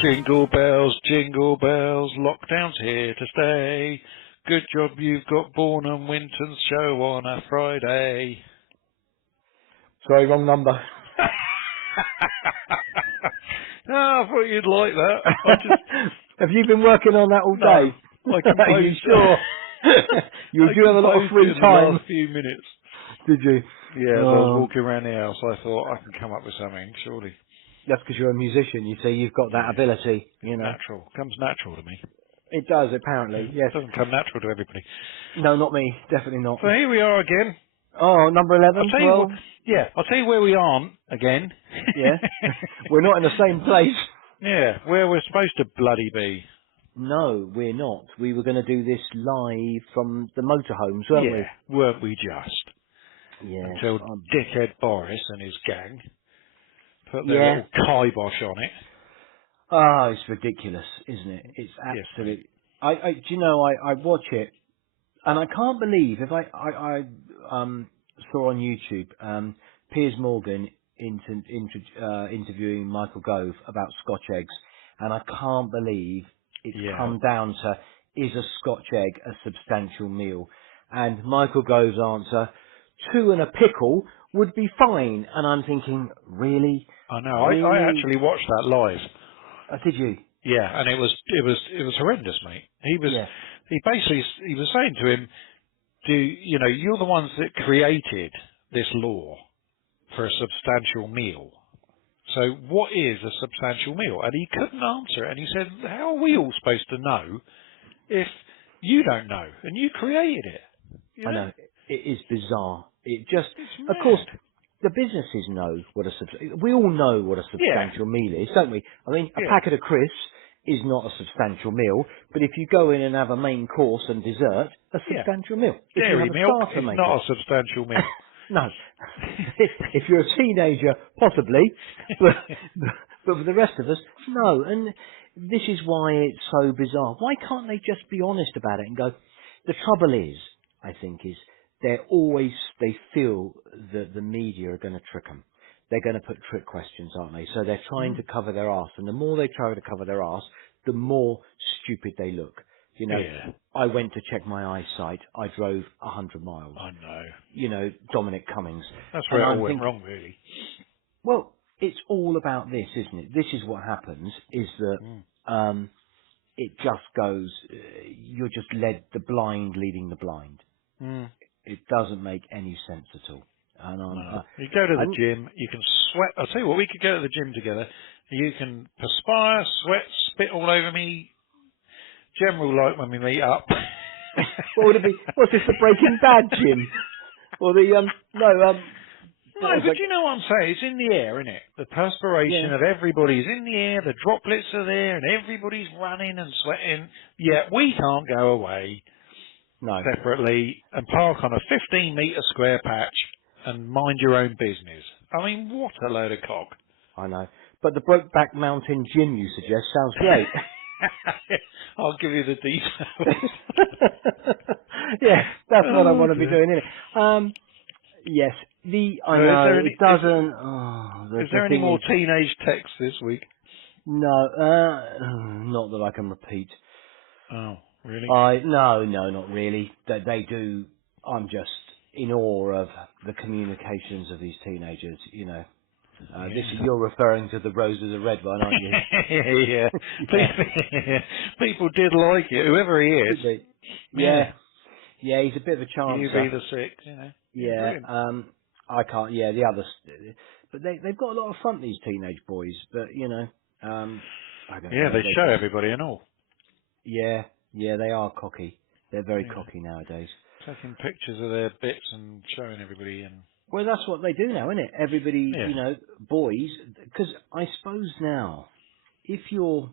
jingle bells, lockdown's here to stay. Good job you've got Bourne and Winton's show on a Friday. Sorry, wrong number. Oh, I thought you'd like that. I just Have you been working on that all day? I Are composed you sure? You do have a lot of free in the time. last few minutes. Did you? Yeah, as I was walking around the house, I thought I can come up with something, surely. That's because you're a musician, you see. You've got that ability, you know. Natural. Comes natural to me. It does, apparently, yes. It doesn't come natural to everybody. No, not me. Definitely not. So here we are again. Oh, number 11, I'll tell you 12? what, I'll tell you where we aren't again. Yeah. We're not in the same place. Yeah, where we're supposed to bloody be. No, we're not. We were going to do this live from the motorhomes, weren't we? Weren't we just? Yes. Until dickhead Boris and his gang put their little kibosh on it. Ah, it's ridiculous, isn't it? It's Yes, absolute. Do you know, I watch it, and I can't believe if I saw on YouTube Piers Morgan interviewing Michael Gove about Scotch eggs, and I can't believe it's come down to, is a Scotch egg a substantial meal? And Michael Gove's answer, 2 and a pickle would be fine. And I'm thinking, really? I know. Really? I actually watched that live. Did you? Yeah, and it was horrendous, mate. He was saying to him, you're the ones that created this law for a substantial meal. So what is a substantial meal? And he couldn't answer it. And he said, how are we all supposed to know if you don't know and you created it? I know. It is bizarre. It just, It's of mad. course, the businesses know what we all know what a substantial meal is, don't we? I mean, a packet of crisps is not a substantial meal, but if you go in and have a main course and dessert, a substantial meal. If Dairy you have milk a starter is maker, not a substantial meal. no. If you're a teenager, possibly, but for the rest of us, no. And this is why it's so bizarre. Why can't they just be honest about it and go, the trouble is, I think, is they feel that the media are going to trick them. They're going to put trick questions, aren't they? So they're trying to cover their arse. And the more they try to cover their arse, the more stupid they look. You know, I went to check my eyesight. I drove 100 miles. I know. You know, Dominic Cummings. That's where it all went wrong, really. Well, it's all about this, isn't it? This is what happens, is that it just goes, you're just the blind leading the blind. It doesn't make any sense at all. And you go to the gym, you can sweat. I'll tell you what, we could go to the gym together. You can perspire, sweat, spit all over me. General like when we meet up. What would it be? What's this, the Breaking Bad gym? Or the, No, but you know what I'm saying? It's in the air, isn't it? The perspiration of everybody's in the air, the droplets are there, and everybody's running and sweating. Yet we can't go away separately and park on a 15-metre square patch and mind your own business. I mean, what a load of cock. I know. But the Brokeback Mountain gym you suggest sounds great. I'll give you the details. Yeah, that's what I want to be doing, isn't it? Yes, I know, it doesn't... Is there any more teenage texts this week? No, not that I can repeat. Oh, really? No, not really. They do... I'm just in awe of the communications of these teenagers, you know. You're referring to the Roses of Red one, aren't you? Yeah. People did like it, whoever he is. Yeah, he's a bit of a chancer. You be the six, you know. Yeah, I can't. Yeah, the others, but they've got a lot of fun, these teenage boys. But you know, I don't know. Yeah, they show everybody and all. Yeah, they are cocky. They're very cocky nowadays. Taking pictures of their bits and showing everybody and. Well, that's what they do now, isn't it? Everybody, you know, boys, because I suppose now, if you're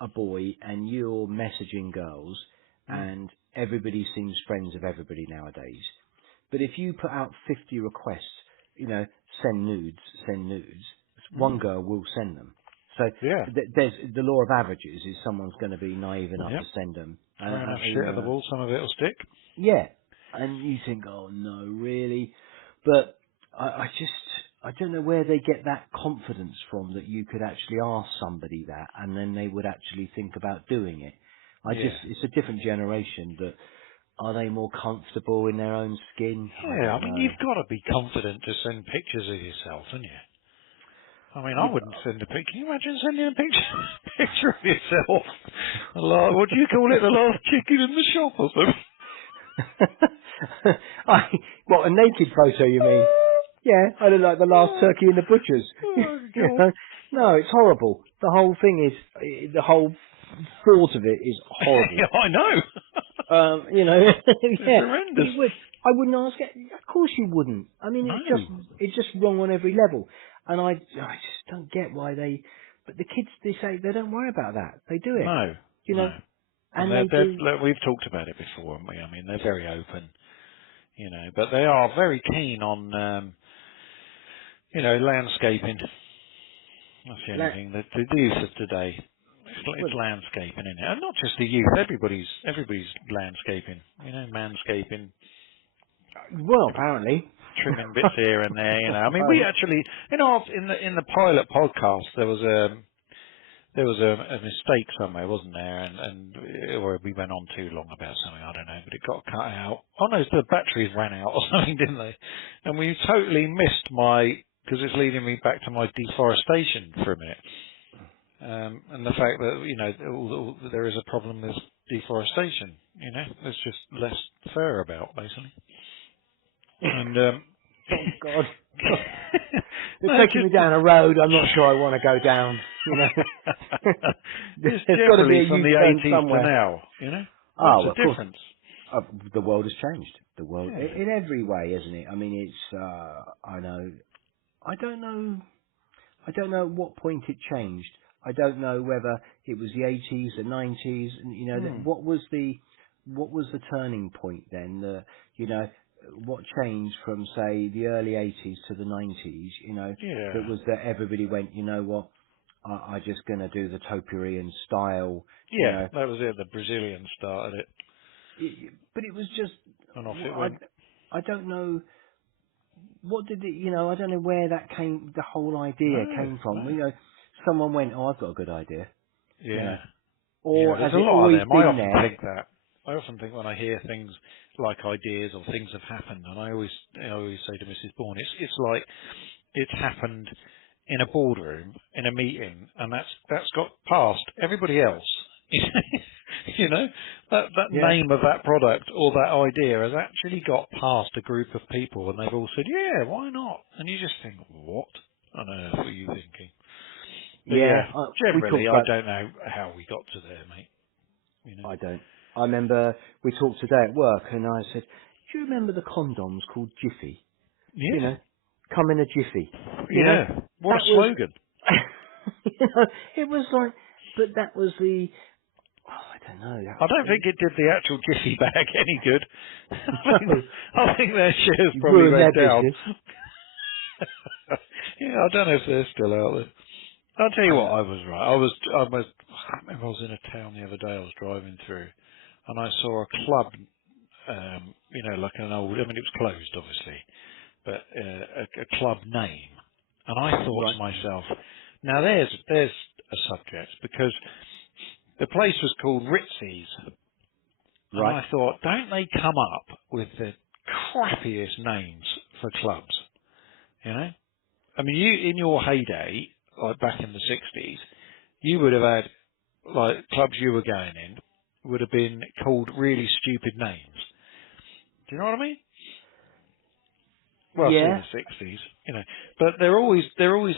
a boy and you're messaging girls and everybody seems friends of everybody nowadays, but if you put out 50 requests, you know, send nudes, one girl will send them. So there's the law of averages is someone's going to be naive enough to send them. Throwing enough shit at the wall, some of it will stick. Yeah. And you think, oh no, really? But I I don't know where they get that confidence from that you could actually ask somebody that and then they would actually think about doing it. Yeah. It's a different generation that, are they more comfortable in their own skin? I Yeah, I don't mean, know. you've got to be confident to send pictures of yourself, haven't you? I mean, I Yeah, wouldn't send a picture. Can you imagine sending a picture, picture of yourself? What do you call it? The last chicken in the shop or something? what, a naked photo you mean? Yeah, I look like the last Oh, turkey in the butcher's. oh, You God. know? No, it's horrible. The whole thing is, the whole thought of it is horrible. Yeah, I know. You know, It's yeah, but horrendous. it would. I wouldn't ask it. Of course you wouldn't. I mean, No. it's just wrong on every level. And I just don't get why they, but the kids, they say they don't worry about that. They do it, No. you know, No. And and they do. look, we've talked about it before, haven't we? I mean, they're very open, you know, but they are very keen on, landscaping. That's the only Like, thing that the youth of today, well, it's landscaping, isn't it? And not just the youth, everybody's landscaping, manscaping, well, apparently. trimming bits here and there, I mean, we actually, in the pilot podcast, there was a mistake somewhere, wasn't there? Or we went on too long about something, I don't know, but it got cut out. Oh no, the batteries ran out or something, didn't they? And we totally missed because it's leading me back to my deforestation for a minute. And the fact that, there is a problem with deforestation, there's just less fur about, basically. And, Oh God. They're no, taking me down a road I'm not sure I want to go down, you know. it's There's got to be generally a from the U-turn 80s to somewhere. now, Oh, What's well, of the course. difference? The world has changed. The world, Yeah. in every way, isn't it? I mean, it's, I know, I don't know, I don't know at what point it changed. I don't know whether it was the 80s, the 90s, and, Hmm. what was the turning point then? What changed from, say, the early 80s to the 90s, that Yeah. was that everybody went, you know what, I just going to do the topiary style, Yeah, that was it. The Brazilians started it, but it was just, and off it I, went. I don't know, what did it, I don't know where that came, the whole idea No, came from. no. Someone went, oh, I've got a good idea, Yeah. Yeah, or has there's a it lot of always them. I been often there? think that. I often think when I hear things like ideas or things have happened, and I always say to Mrs. Bourne, it's like it's happened in a boardroom, in a meeting, and that's got past everybody else. you know, that Yeah. name of that product or that idea has actually got past a group of people, and they've all said, "Yeah, why not?" And you just think, "What on earth were you thinking?" But Yeah, yeah, we generally, talked I about, don't know how we got to there, mate. I don't. I remember we talked today at work and I said, do you remember the condoms called Jiffy? Yeah, Come in a Jiffy. yeah. What a That was, slogan. it was like, but that was I don't know, I don't think it did the actual Jiffy bag any good. no, I think their shares you probably ruined their went down. business. Yeah, I don't know if they're still out there. I'll tell you I what, know. I was right. I can't remember, I was in a town the other day, I was driving through, and I saw a club, like an old, I mean it was closed obviously, but a club name. And I thought Right. to myself, now there's a subject, because the place was called Ritzy's, and Right. I thought, don't they come up with the crappiest names for clubs, I mean, you, in your heyday, like back in the 60s, you would have had, like, clubs you were going in would have been called really stupid names. Do you know what I mean? Well, I say Yeah. the 60s, but they're always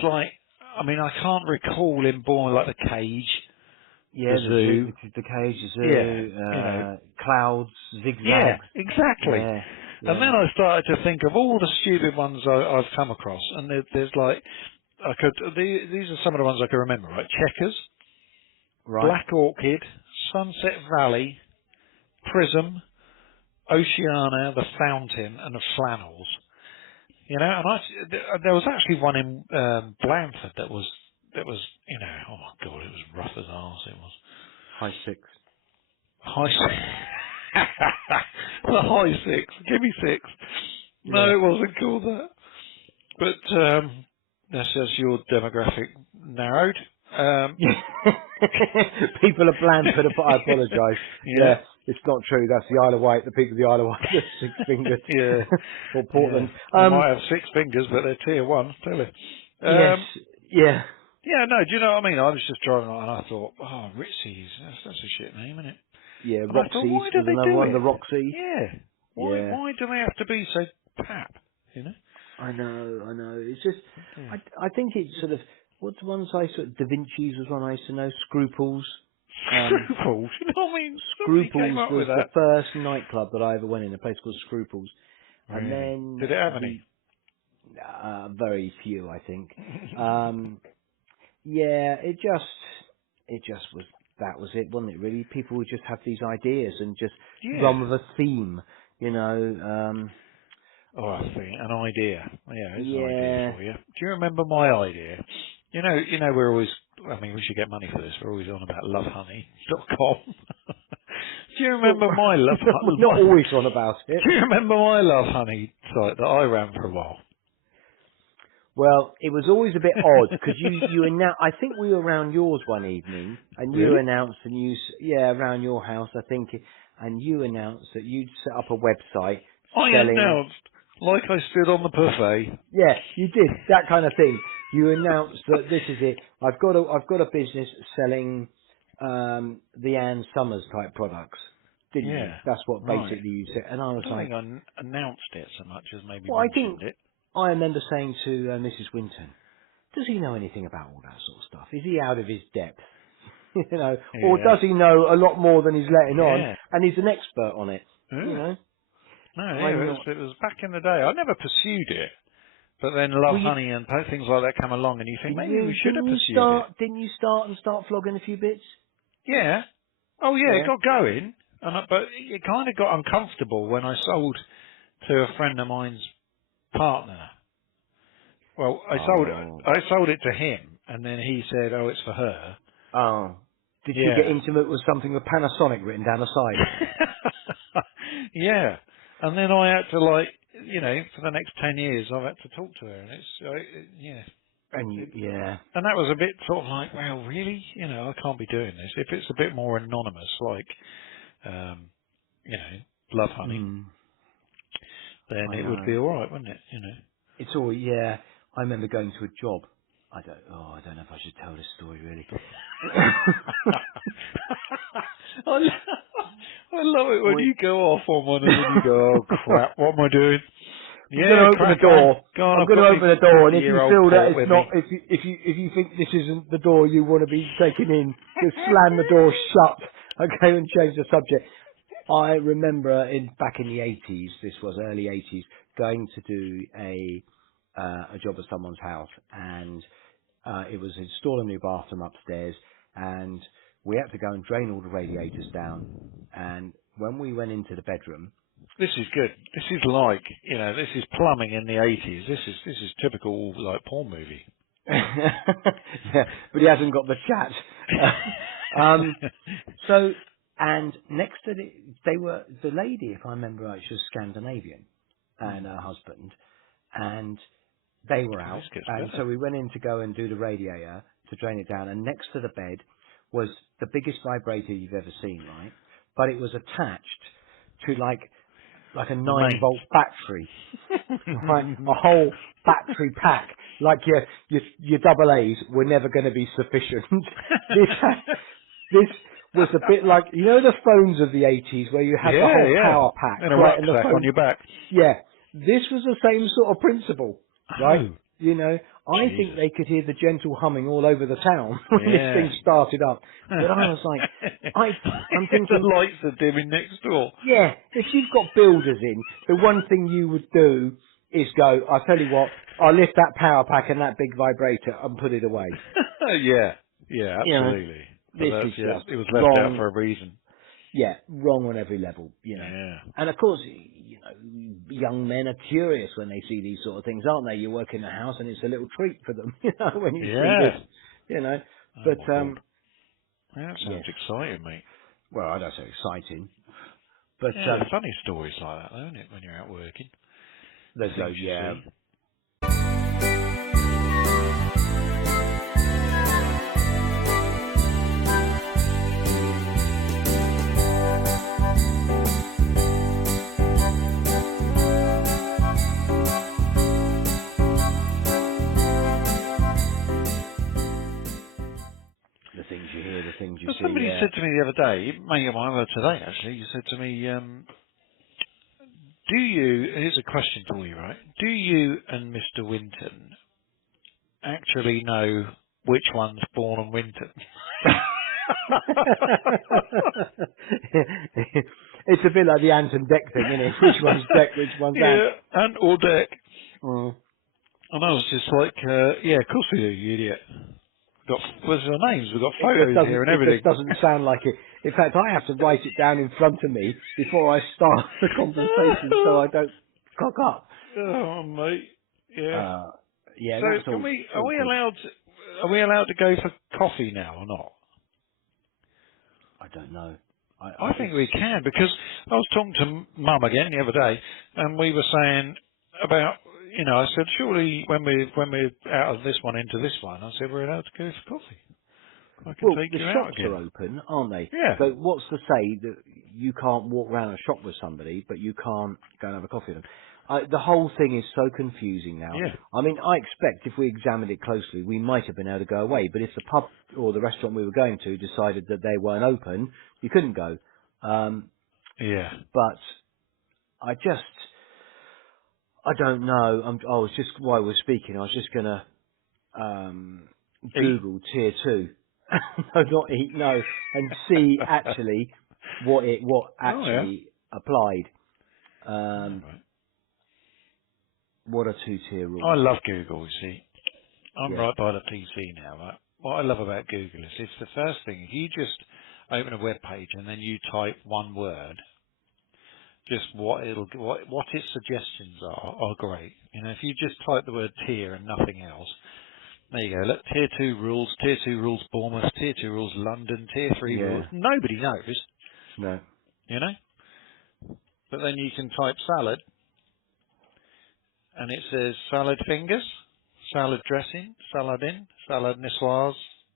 like, I mean, I can't recall him born like the Cage, Yeah, the Zoo. the cage, the Yeah, zoo, clouds, yeah, zigzags. exactly. Yeah. And Yeah. then I started to think of all the stupid ones I've come across, and there's like, these are some of the ones I can remember, right? Checkers, Right. Black Orchid, Sunset Valley, Prism, Oceana, The Fountain, and the Flannels. And there was actually one in Blandford that was, oh my God, it was rough as arse, it was. High six. High the high six. Give me six. No, Yeah. it wasn't called that. But that's as your demographic narrowed. People are bland, but I apologise. Yeah. It's not true. That's the Isle of Wight. The people of the Isle of Wight are six-fingered. Yeah. Or Portland. Yeah. They might have 6 fingers, but they're tier 1, tell you. Yes. Yeah. Yeah, no, do you know what I mean? I was just driving along and I thought, oh, Ritzy's, that's a shit name, isn't it? Yeah, And I thought, Roxy's why do was they another do one, it? the Roxy. Yeah. Why do they have to be so pap, you know? I know. It's just, Yeah. I think it's sort of, what's the ones I sort of, Da Vinci's was one I used to know, Scruples. Scruples? You know what I mean? Somebody Scruples came up was with the that. first nightclub that I ever went in, a place called Scruples. Really? And then... Did it have any? Very few, I think. Yeah, it just was, that was it, wasn't it really? People would just have these ideas and just run with a theme, you know. Oh, I think an idea. Yeah, it's an idea Yeah. for you. Do you remember my idea? You know, we're always, I mean, we should get money for this. We're always on about lovehoney.com. Do you remember my Love Honey? We're not always on about it. Do you remember my Love Honey site that I ran for a while? Well, it was always a bit odd because you announced. I think we were around yours one evening, and you Really? announced the news. Yeah, around your house, I think, and you announced that you'd set up a website I selling. announced, like I stood on the buffet. Yeah, you did that kind of thing. You announced that this is it. I've got a business selling the Ann Summers type products. Didn't you? Yeah, That's what right. basically you said. And I was I don't like, think I announced it so much as maybe well, I think mentioned it. I remember saying to Mrs. Winton, does he know anything about all that sort of stuff? Is he out of his depth? You know, or Yeah. does he know a lot more than he's letting on? Yeah. And he's an expert on it. Yeah. You know. No, I'm yeah, not- it was back in the day. I never pursued it. But then Love Well, Honey and things like that come along and you think, maybe we should have didn't you pursued start? it. Didn't you start flogging a few bits? Yeah. Oh, yeah, Yeah. it got going. But it kind of got uncomfortable when I sold to a friend of mine's partner. Well, I sold it to him, and then he said, oh, it's for her. Oh. Did Yeah. you get intimate with something with Panasonic written down the side? Yeah. And then I had to, like, you know, for the next 10 years, I've had to talk to her, and yeah. And that was a bit sort of like, well, really? You know, I can't be doing this. If it's a bit more anonymous, like, you know, Love Honey, then it would be all right, wouldn't it? You know. It's all, yeah. I remember going to a job. I don't know if I should tell this story really. I love it when you go off on one and then you go, oh crap, what am I doing? I'm going to open the door. I'm going to open the door, and if you feel that it's not, if you think this isn't the door you want to be taken in, just slam the door shut. Okay, and change the subject. I remember back in the 80s, this was early 80s, going to do a job at someone's house, and it was installing a new bathroom upstairs, and we had to go and drain all the radiators down. And when we went into the bedroom, this is good. This is like, you know, this is plumbing in the 80s. This is typical like porn movie. Yeah, but he hasn't got the chat. So, and next to the lady, if I remember right, she was Scandinavian, and her husband, and they were out, and so we went in to go and do the radiator to drain it down, and next to the bed was the biggest vibrator you've ever seen, right? But it was attached to like a 9-volt battery, right? A whole battery pack. Like your double A's were never going to be sufficient. This was a bit like, you know, the phones of the 80s where you had the whole power pack, and a right? And the rucksack phone, on your back. Yeah, this was the same sort of principle, right? Oh. You know, I Jesus. think they could hear the gentle humming all over the town when this thing started up. But I was like, I'm thinking, the lights are dimming next door. yeah, if you've got builders in, the one thing you would do is go, I'll tell you what, I'll lift that power pack and that big vibrator and put it away. Yeah, absolutely. You know, this is just it was left wrong. out for a reason. Yeah, wrong on every level, you know. Yeah. And of course, you know, young men are curious when they see these sort of things, aren't they? You work in the house and it's a little treat for them, you know, when you see this, you know. Oh, But, that sounds exciting, mate. well, I don't say exciting. But, funny stories like that, though, isn't it, when you're out working? there's those, Things you yeah. see. things you hear, the things you Well, see. somebody Yeah. said to me the other day, mate of mine today actually, he said to me, do you, here's a question for you, right? Do you and Mr. Winton actually know which one's born on Winton? It's a bit like the Ant and Deck thing, isn't it? Which one's Deck, which one's Ant? Yeah, Ant or Deck. Mm. And I was just like, yeah, of course we do, you idiot. What's our names? We've got It just photos doesn't. here and It everything. just doesn't sound like it. In fact, I have to write it down in front of me before I start the conversation, so I don't cock up. Oh, mate. Yeah. Yeah, So that's can all. we? Are All we good. allowed? Are we allowed to go for coffee now or not? I don't know. I think we can, because I was talking to Mum again the other day, and we were saying about, I said surely when we're out of this one into this one, I said we're allowed to go for coffee. I can Well, take the you out shops again. are open, aren't they? Yeah. So what's to say that you can't walk around a shop with somebody, but you can't go and have a coffee with them? The whole thing is so confusing now. Yeah. I mean, I expect if we examined it closely, we might have been able to go away. But if the pub or the restaurant we were going to decided that they weren't open, you couldn't go. Yeah. But I don't know. I was just, while we're speaking, I was just going to Eat. Google tier 2. No, not eat, no. And see actually what Oh yeah. actually applied. All right. What are 2-tier I rules? love Google. You see, I'm Yeah. right by the PC now. Right. What I love about Google is it's the first thing. If you just open a web page and then you type one word, just what its suggestions are great. If you just type the word tier and nothing else, there you go. Look, tier 2 rules Bournemouth, tier 2 rules London, tier 3 rules. Yeah. Nobody knows, No. you know. But then you can type salad, and it says salad fingers, salad dressing, saladin, salad niçoise.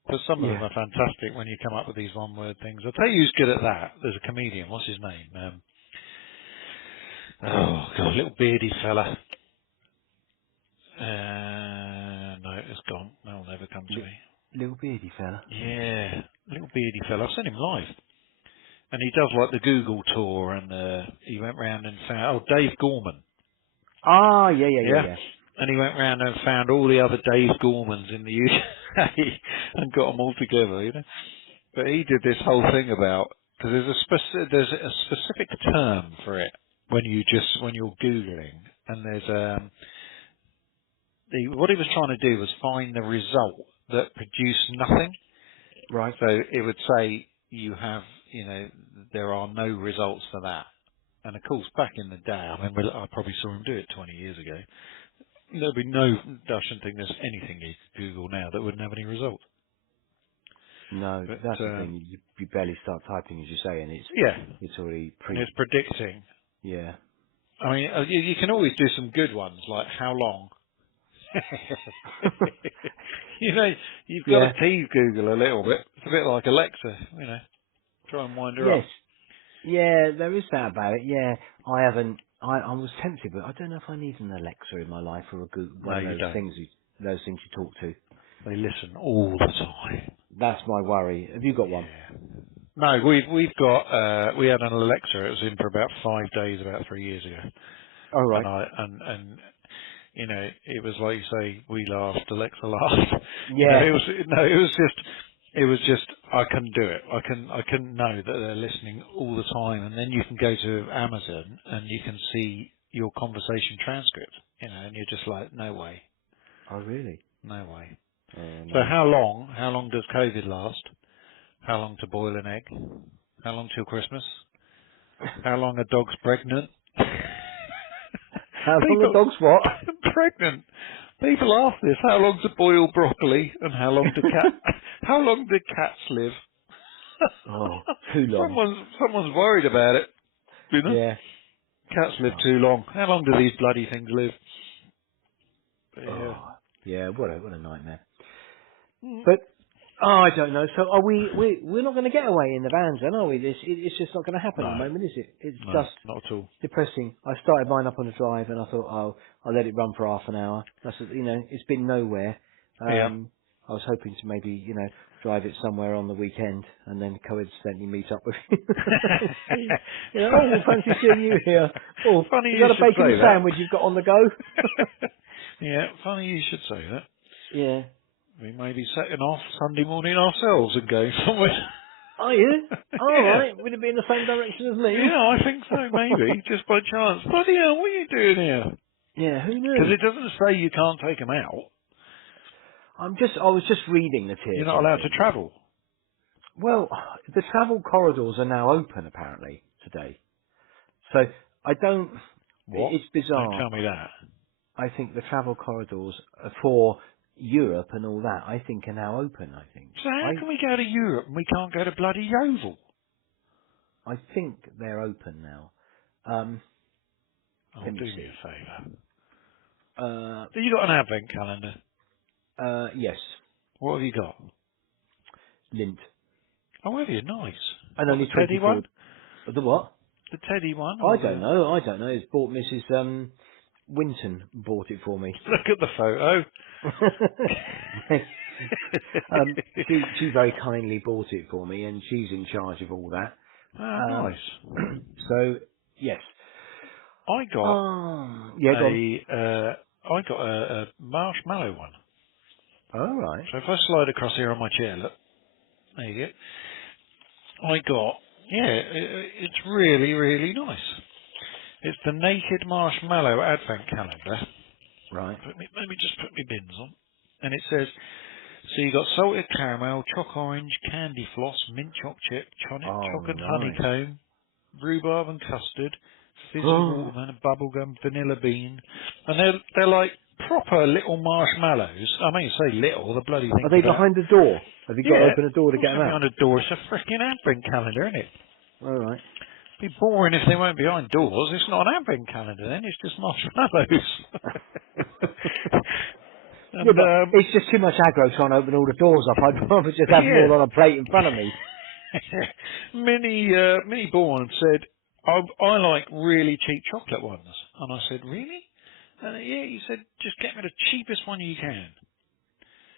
But some of them Yeah. are fantastic when you come up with these one-word things. I'll tell you who's good at that. There's a comedian. What's his name? Oh, God, little beardy fella. No, it's gone. That'll never come to me. Little beardy fella. Yeah, little beardy fella. I've seen him live. And he does like the Google tour, and he went round and found, Dave Gorman. Ah, yeah. Yeah. And he went round and found all the other Dave Gormans in the UK and got them all together, But he did this whole thing about, because there's a specific term for it when you're Googling, and there's what he was trying to do was find the result that produced nothing. Right. So it would say you have, there are no results for that. And of course, back in the day, I probably saw him do it 20 years ago. There'd be I shouldn't think there's anything you could Google now that wouldn't have any results. No, But that's the thing. You barely start typing, as you say, and it's already it's predicting. Yeah. I mean, you can always do some good ones, like how long. You've got Yeah. to tease Google a little bit. It's a bit like Alexa, try and wind her Yes. up. Yeah, there is that about it. Yeah, I was tempted, but I don't know if I need an Alexa in my life or a Google, No, one of you those don't. things you talk to. They listen all the time. That's my worry. Have you got one? Yeah. No, we've got we had an Alexa. It was in for about 5 days about 3 years ago, Oh, right. and it was like you say, we laughed, Alexa laughed. Yeah. It was just I couldn't do it. I couldn't know that they're listening all the time, and then you can go to Amazon and you can see your conversation transcript, and you're just like, no way, Oh, really? no way. Oh, So no. how long does COVID last? How long to boil an egg? How long till Christmas? How long a dog's pregnant? How long People the dog's what? pregnant. People ask this: how long to boil broccoli, and how long how long do cats live? Oh, too long. Someone's worried about it. Yeah. Cats live Oh. too long. How long do these bloody things live? But, yeah. Oh. Yeah. What a nightmare. Mm. But I don't know. So are we're not going to get away in the vans, then, are we? It's just not going to happen at the No, moment, is it? It's no, just not at all. depressing. I started mine up on the drive, and I thought, I'll let it run for half an hour. It's been nowhere. Yeah. I was hoping to maybe, drive it somewhere on the weekend, and then coincidentally meet up with you. You know, oh, fancy seeing you here. Oh, Funny you you got a should bacon say sandwich you've got on the go? that. Yeah, funny you should say that. Yeah. We may be setting off Sunday morning ourselves and going somewhere. Are you? All Yeah. right. Would it be in the same direction as me? Yeah, I think so, maybe, just by chance. Bloody hell, what are you doing here? Yeah, who Because knew? it doesn't say you can't take them out. I was just reading the You're tiers not and allowed to things. travel. Well, the travel corridors are now open apparently today. So I don't. What? It's Don't bizarre. tell me that. I think the travel corridors for Europe and all that, I think, are now open. I think. So how can we go to Europe and we can't go to bloody Yeovil? I think they're open now. Oh, Let me do me see. a favour. Uh, Have you got an advent calendar? yes, What have you got? Lint. Oh, have you? Nice. And What, only the Teddy 24. one? The what? The Teddy one? I Or don't the... know. I don't know. It's bought Mrs. Winton bought it for me. Look at the photo. She very kindly bought it for me, and she's in charge of all that. Oh, Um, nice. so yes. I got Yeah, go on. I got a marshmallow one. All right. So if I slide across here on my chair, look, there you go. I got, it's really, really nice. It's the Naked Marshmallow Advent Calendar. Right. Let me just put my bins on. And it says, so you got salted caramel, choc orange, candy floss, mint choc chip, Oh, chocolate nice. honeycomb, rhubarb and custard, fizzy Oh, watermelon, bubblegum, vanilla bean. And they're like proper little marshmallows. I mean, say little, the bloody are thing's they about... behind the door? Have you got to Yeah, open a door to get also them out? behind a door. It's a freaking advent calendar, isn't it? All right. It'd be boring if they weren't behind doors. It's not an advent calendar then, it's just marshmallows. Yeah, And but it's just too much aggro trying to open all the doors up. I'd rather just have them yeah, all on a plate in front of me. Minnie Bourne said, I like really cheap chocolate ones. And I said, really? And yeah, he said, just get me the cheapest one you can.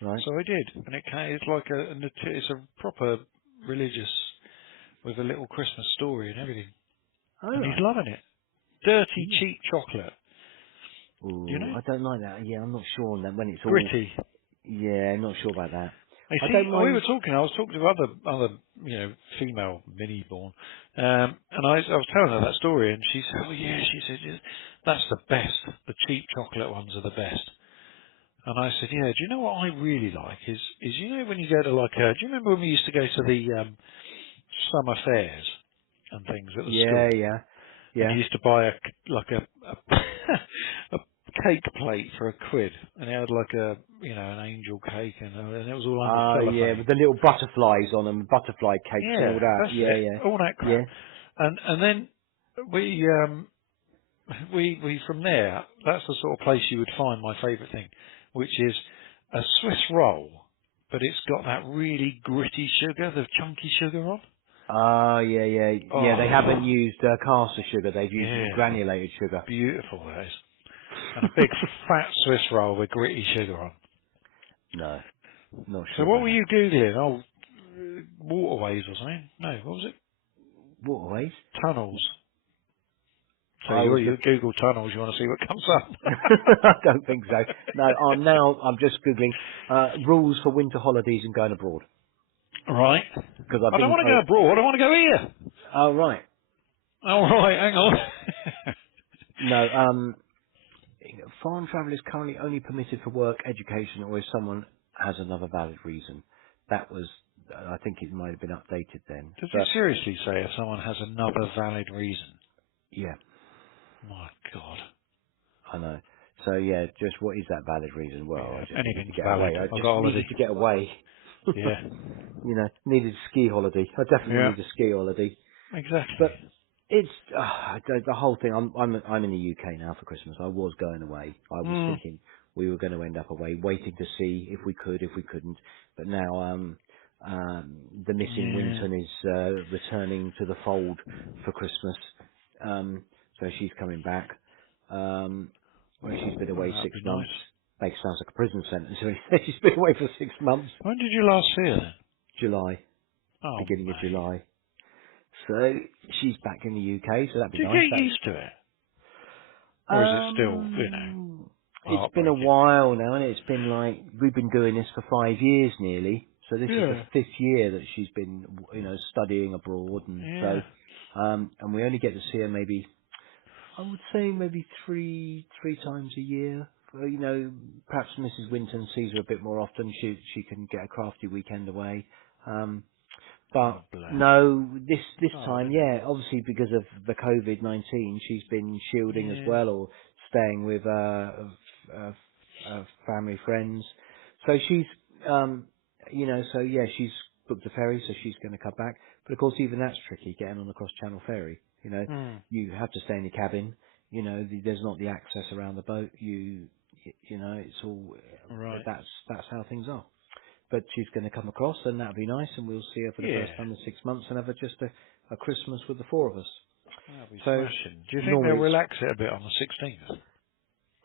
Right. So I did. And it's like it's a proper religious with a little Christmas story and everything. All And he's right. loving it. Dirty, Yeah. cheap chocolate. You Ooh, know? I don't like that. Yeah, I'm not sure on that when it's all. Gritty. Yeah, I'm not sure about that. You I see, don't we mind. were talking. I was talking to other female mini-born, and I was telling her that story, and she said, "Oh yeah," she said, yeah, "That's the best. The cheap chocolate ones are the best." And I said, "Yeah. Do you know what I really like is when you go to do you remember when we used to go to the summer fairs and things at the Yeah, school, yeah, and yeah. you used to buy a a cake plate for £1, and it had like an angel cake, and it was all under Ah, yeah, cellophane. with the little butterflies on them, butterfly cakes and all Yeah, that. that's Yeah, it. yeah, All that yeah. crap. And then we from there, that's the sort of place you would find my favourite thing, which is a Swiss roll, but it's got that really gritty sugar, the chunky sugar on. Ah, yeah, yeah, yeah. They haven't Oh, used caster sugar. They've used yeah, granulated sugar. beautiful that is. And a big fat Swiss roll with gritty sugar on. No, not So sure what about were that. you googling? Oh, waterways or something? No, what was it? Waterways? Tunnels. So I was you look. Google tunnels, you want to see what comes up. I don't think so. No, I'm just googling rules for winter holidays and going abroad Right. because I've I don't been want to go told. abroad, I want to go here. Oh right. All right, hang on. No, foreign travel is currently only permitted for work, education, or if someone has another valid reason. That was, I think it might have been updated then. Does it But seriously say if someone has another valid reason? yeah, My God. I know. So yeah, just what is that valid reason? Well, Yeah, I just needed to anything's get valid. away. I I've just got needed holiday. to get away. Yeah. Needed a ski holiday. I definitely Yeah. need a ski holiday. Exactly. But it's the whole thing. I'm in the UK now for Christmas. I was going away. I was Mm. thinking we were going to end up away, waiting to see if we could, if we couldn't. But now the missing Yeah. Winton is returning to the fold for Christmas. So she's coming back. Where she's been Well, away that'd 6 be nice. months. Makes sounds like a prison sentence. She's been away for 6 months. When did you last see her then? July, Oh, beginning of mate. July. So she's back in the UK, so that'd be Do you nice. get used to it? Or is it still, It's been a heartbreaking? while now, and it's been like we've been doing this for 5 years nearly. So this is the Yeah. 5th year that she's been, studying abroad, and Yeah. so, and we only get to see her maybe, I would say maybe three times a year. Perhaps Mrs. Winton sees her a bit more often. She can get a crafty weekend away. Oh, But bless. no, this Oh, time, yeah, obviously because of the COVID-19, she's been shielding as yeah. well, or staying with family friends. So she's, so yeah, she's booked a ferry, so she's going to come back. But of course, even that's tricky, getting on the cross-channel ferry. Hmm. You have to stay in your cabin. There's not the access around the boat. It's all. Right. That's how things are. But she's going to come across, and that'll be nice, and we'll see her for the Yeah. first time in 6 months, and have just a Christmas with the 4 of us. That'll be So smashing. Do you think they'll normally it's, relax it a bit on the 16th?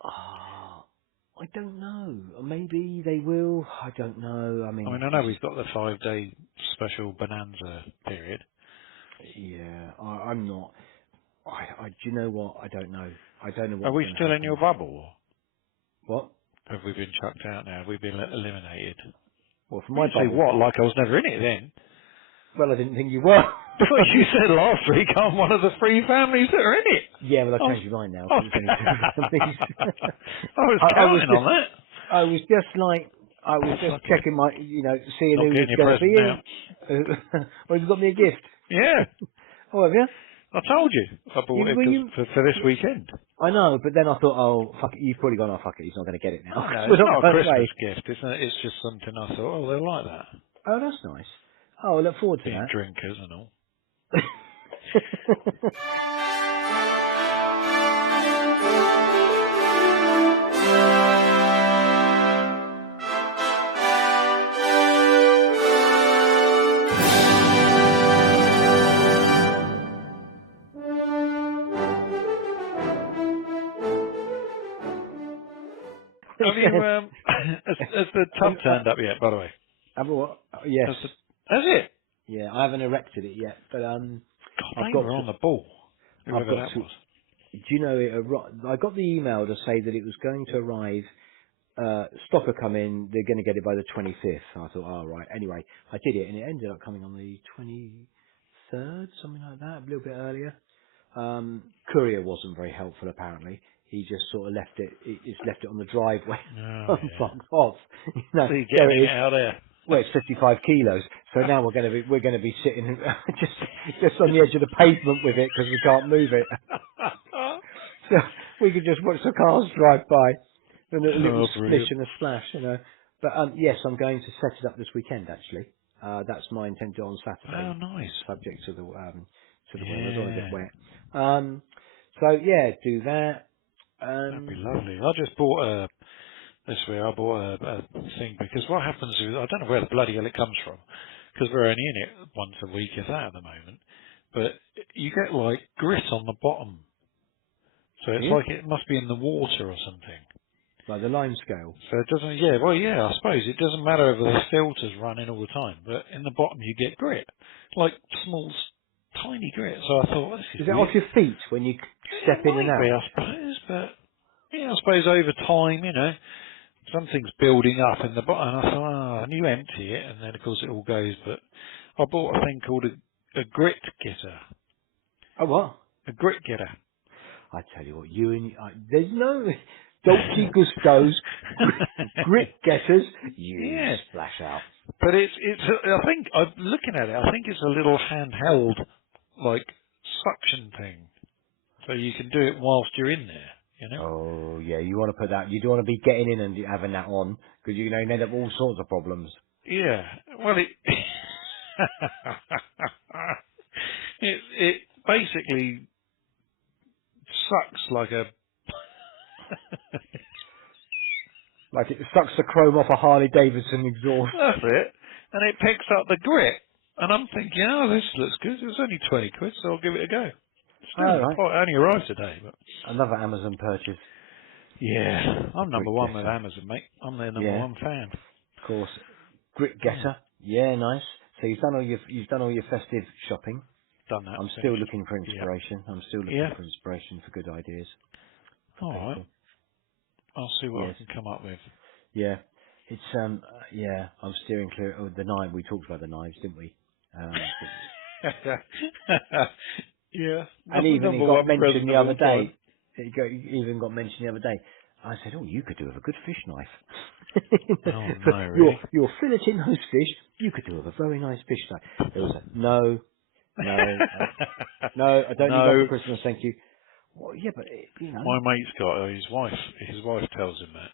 I don't know. Maybe they will. I don't know. I I mean, mean, I know we've got the 5-day special bonanza period. yeah, I'm not. Do you know what? I don't know. I don't know Are what's we going to still in your happen. bubble? What? Have we been chucked out now? Have we been eliminated? Well, from Well, my you say bubble. what? Like I was never in it then? Well, I didn't think you were. But you said last week I'm one of the 3 families that are in it. Yeah, well, I've I was, changed your mind now, I because it's only 2 families. I was I was counting on just, that. I was just like, I was Oh, just fuck it. checking my, seeing Not who was getting your going to be present in. now. Well, you got me a gift. Yeah, Oh, have you? I told you. I bought it Well, 'cause for this weekend. I know, but then I thought, oh, fuck it, you've probably gone, oh, fuck it, he's not going to get it now. Oh, 'cause no, we're it's not not a going Christmas away. gift. It's just something I thought, oh, they'll like that. Oh, that's nice. Oh, I look forward to Being that. drinkers and all. Have you, has the tub turned up yet, by the way? what? Yes. Has it? Yeah, I haven't erected it yet, but God, I've they got were to. on the ball. I've Whoever got that to. was. Do you know I got the email to say that it was going to arrive. Stock will come in. They're going to get it by the 25th. I thought, oh right. Anyway, I did it, and it ended up coming on the 23rd, something like that, a little bit earlier. Courier wasn't very helpful, apparently. He just sort of left it. He's left it on the driveway Oh, and yeah. fucked off. So you There getting it it is. out there. Well, it's 55 kilos. So now we're going to be sitting just on the edge of the pavement with it because we can't move it. So we could just watch the cars drive by and a little Oh, splish brilliant. and a splash, But yes, I'm going to set it up this weekend. Actually, that's my intent to do on Oh, Saturday, nice. subject to the weather. I don't want to Yeah. get wet. So yeah, do that. That'd be lovely. I just bought this week, I bought a thing because what happens is, I don't know where the bloody hell it comes from because we're only in it once a week if that at the moment, but you get like grit on the bottom. So it's Yeah, like it must be in the water or something. like the lime scale. So it doesn't, yeah, well, yeah, I suppose it doesn't matter if the filter's running all the time, but in the bottom you get grit, like small, tiny grit. So I thought, well, this Is is it off weird. your feet when you Yeah, step it in and might be, out? I suppose, but yeah, I suppose over time, something's building up in the bottom. And I thought, and you empty it, and then of course it all goes. But I bought a thing called a grit getter. Oh what? A grit getter. I tell you what, there's no Dolce Gusto's grit getters. You Yeah, splash out. but I think I'm looking at it. I think it's a little handheld like suction thing, so you can do it whilst you're in there. Oh yeah, you want to put that. You don't want to be getting in and having that on because you end up with all sorts of problems. Yeah. Well, it basically sucks like a. Like it sucks the chrome off a Harley Davidson exhaust. That's it. And it picks up the grit. And I'm thinking, oh, this looks good. It's only 20 quid, so I'll give it a go. Still, All right, it only arrived today, but. another Amazon purchase. Yeah, I'm Grit number one with getter. Amazon, mate. I'm their number Yeah, one fan. of course. Grit Yeah. getter. Yeah, nice. So you've done all your festive shopping. Done that. I'm still finished. looking for Yeah. inspiration. I'm still looking Yeah. for inspiration for good ideas. For All right. people. I'll see what Yes. I can come up with. Yeah. It's yeah. I'm steering clear. Oh, the knife. We talked about the knives, didn't we? Yeah. And That's the even it number got one present mentioned the of other all time. day. Even got mentioned the other day. I said, "Oh, you could do with a good fish knife. Oh no, really? You're filleting those fish. You could do with a very nice fish knife." There was a no, no. I don't need one No. for Christmas, thank you. Well, yeah, but you know. My mate's got his wife. His wife tells him that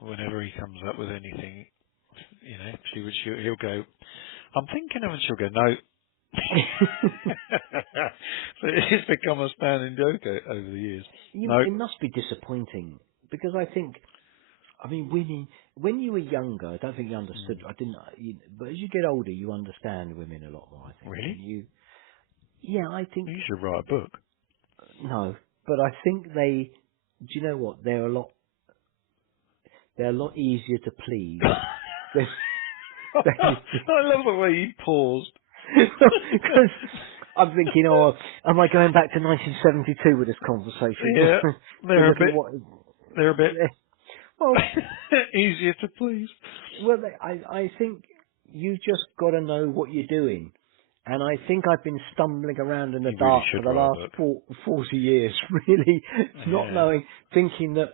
whenever he comes up with anything, he'll go, "I'm thinking of," and she'll go, "No." So it's become a standing joke over the years. No. It must be disappointing because I think, I mean, women, when you were younger, I don't think you understood. I didn't, but as you get older, you understand women a lot more. I think. Really? And yeah, I think You should write a book. no, but I think they. Do you know what? They're a lot easier to please. than- I love the way you paused. Because I'm thinking, oh, am I going back to 1972 with this conversation? Yeah, they're a bit. They're a bit Well, easier to please. well, I think you just got to know what you're doing. And I think I've been stumbling around in the You really dark should for the write a last book. 40 years, really, not Yeah. knowing, thinking that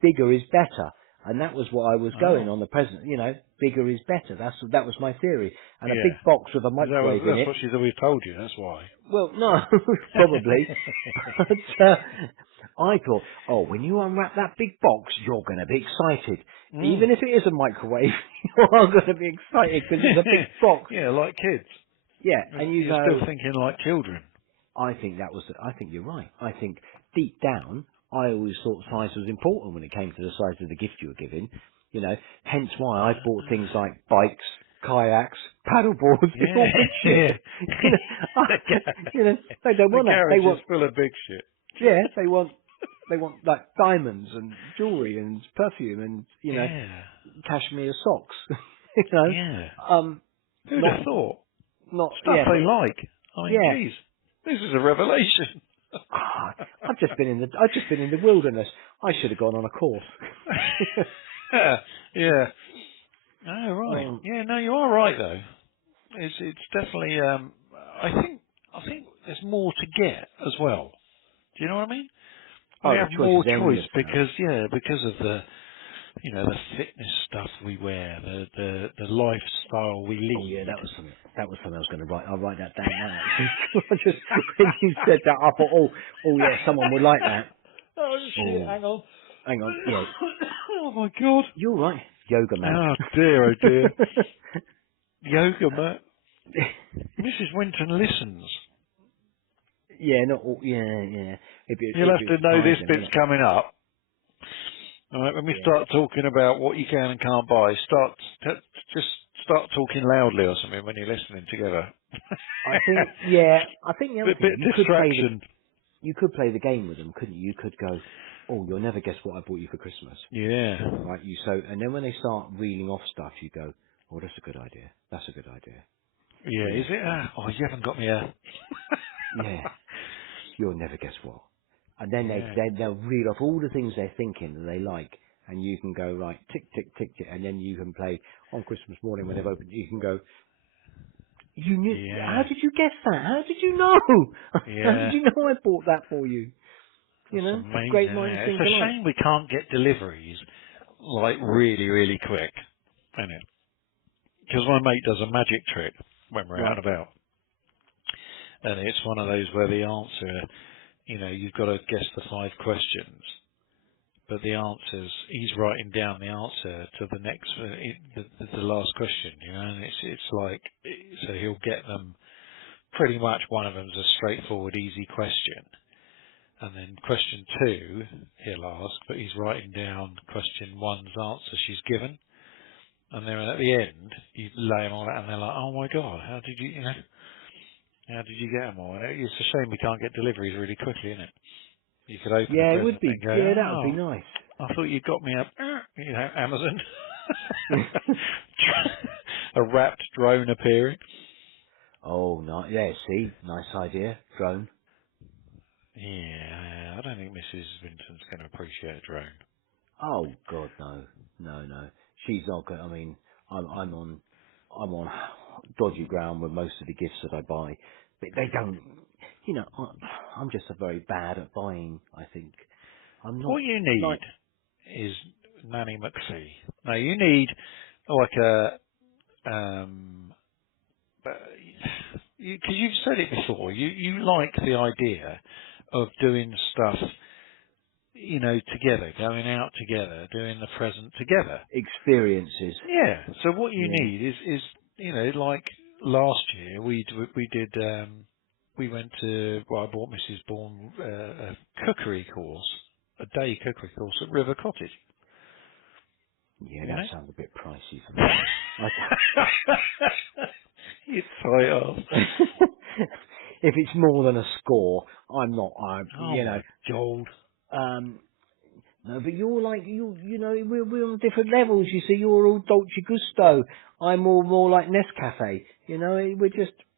bigger is better. And that was what I was going Oh. on the present, bigger is better. That was my theory. And a Yeah. big box with a microwave in That's it. what she's always told you. That's why. Well, no, probably. But I thought, oh, when you unwrap that big box, you're going to be excited. Even if it is a microwave, you're going to be excited because it's a big box. Yeah, like kids. Yeah, and you You're go, still thinking like children. I think you're right. I think deep down, I always thought size was important when it came to the size of the gift you were giving. Hence why I bought things like bikes, kayaks, paddle boards, all Yeah. big shit. They don't want The that. garage They want, is full of big shit. yeah, they want like diamonds and jewelry and perfume and Yeah. cashmere socks. you know, Yeah. Who'd not have thought? not Stuff yeah, they but, like. I mean, yeah. geez, this is a revelation. Ah, I've just been in the wilderness. I should have gone on a course. Yeah. Oh, right. Um, Yeah, no, you are right though. It's definitely. I think there's more to get as well. Do you know what I mean? We the have choice more is endless choice now. because of the the fitness stuff we wear, the lifestyle we Oh yeah, lead. that was something. That was something I was going to write. I'll write that down now. Actually, I just when you said that, I thought, oh yeah, someone would like that. Oh shit! Oh, Hang on. hang on, yeah, Oh my god. you're right. Yoga mat. Oh dear, oh dear. Yoga mat. Mrs. Winton listens. Yeah, not all, yeah. You'll have to know this surprising, bit's wouldn't it? coming up. All right, when we Yeah. start talking about what you can and can't buy, just start talking loudly or something when you're listening together. I think the other bit thing of distraction. you could play the game with them, couldn't you? You could go, oh, you'll never guess what I bought you for Christmas, Yeah. right? And then when they start reeling off stuff, you go, oh, that's a good idea. That's a good idea. Yeah. Yeah, Is it? Oh, you haven't got me a. yeah. You'll never guess what. And then Yeah. they'll reel off all the things they're thinking that they like, and you can go right, tick, tick, tick, tick, and then you can play on Christmas morning when they've opened. You can go. You knew? How Yeah. did you guess that? How did you know? How Yeah. did you know I bought that for you? That's amazing. Great minds Yeah. It's think a alike. shame we can't get deliveries like really, really quick, isn't it? Because my mate does a magic trick when we're out Right. and about, and it's one of those where the answer, you've got to guess the 5 questions, but the answers, he's writing down the answer to the next, the last question, and it's like, so he'll get them. Pretty much one of them's a straightforward, easy question. And then question 2, he'll ask, but he's writing down question 1's answer she's given. And then at the end, you lay them all out and they're like, oh my God, how did you get them all? And it's a shame we can't get deliveries really quickly, isn't it? You could open a Yeah, it present would be. and go, Yeah, that would oh, be nice. I thought you got me a, Amazon. a wrapped drone appearing. Oh, no, yeah, see, nice idea, drone. Yeah, I don't think Mrs. Vincent's going to appreciate a drone. Oh God, no, no, no. She's not going. I mean, I'm on dodgy ground with most of the gifts that I buy, but they don't. You know, I'm just very bad at buying. I think I'm not What you need like. is Nanny McPhee. No, you need like a because you've said it before. You like the idea of doing stuff, together, going out together, doing the present together. Experiences. Yeah. So what you Yeah. need is like last year we did we went to I bought Mrs. Bourne a cookery course, a day cookery course at River Cottage. Yeah, You that know. sounds a bit pricey for me. You tie it off. If it's more than a score, I'm not. Oh my God. Um, no, but you're like we're on different levels. You see, you're all Dolce Gusto. I'm more like Nescafe.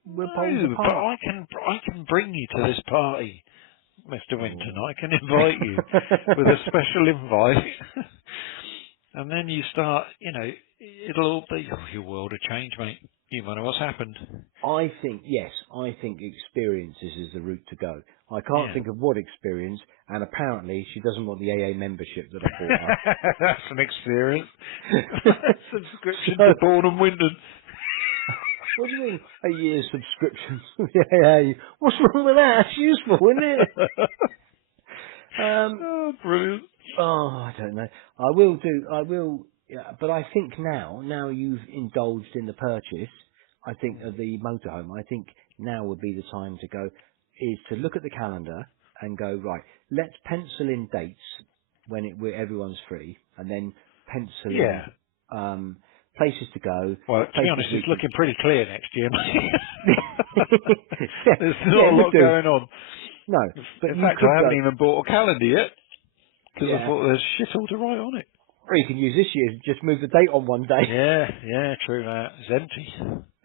We're poles No, but apart. I can bring you to this party, Mr. Winton. Oh. I can invite you with a special invite, and then you start. It'll all be your world will change, mate. You know what's happened. I think experiences is the route to go. I can't Yeah, think of what experience, and apparently she doesn't want the AA membership that I bought her. that's an experience. Subscription So, to Bourne and Wyndham. what do you mean a year's subscription to the AA? What's wrong with that? It's useful, isn't it? Oh, brilliant. I don't know. I will, yeah, but I think now you've indulged in the purchase, I think of the motorhome, I think now would be the time to go, is to look at the calendar and go, right, let's pencil in dates where everyone's free, and then pencil in, Yeah. places to go, Well, to be places honest, we it's can. looking pretty clear next year. yeah, There's yeah, not it a would lot do. going on. No, but In you fact, could I go, haven't even bought a calendar yet because I yeah, thought there's shit all to write on it. or you can use this year, just move the date on one day. Yeah, true that. It's empty.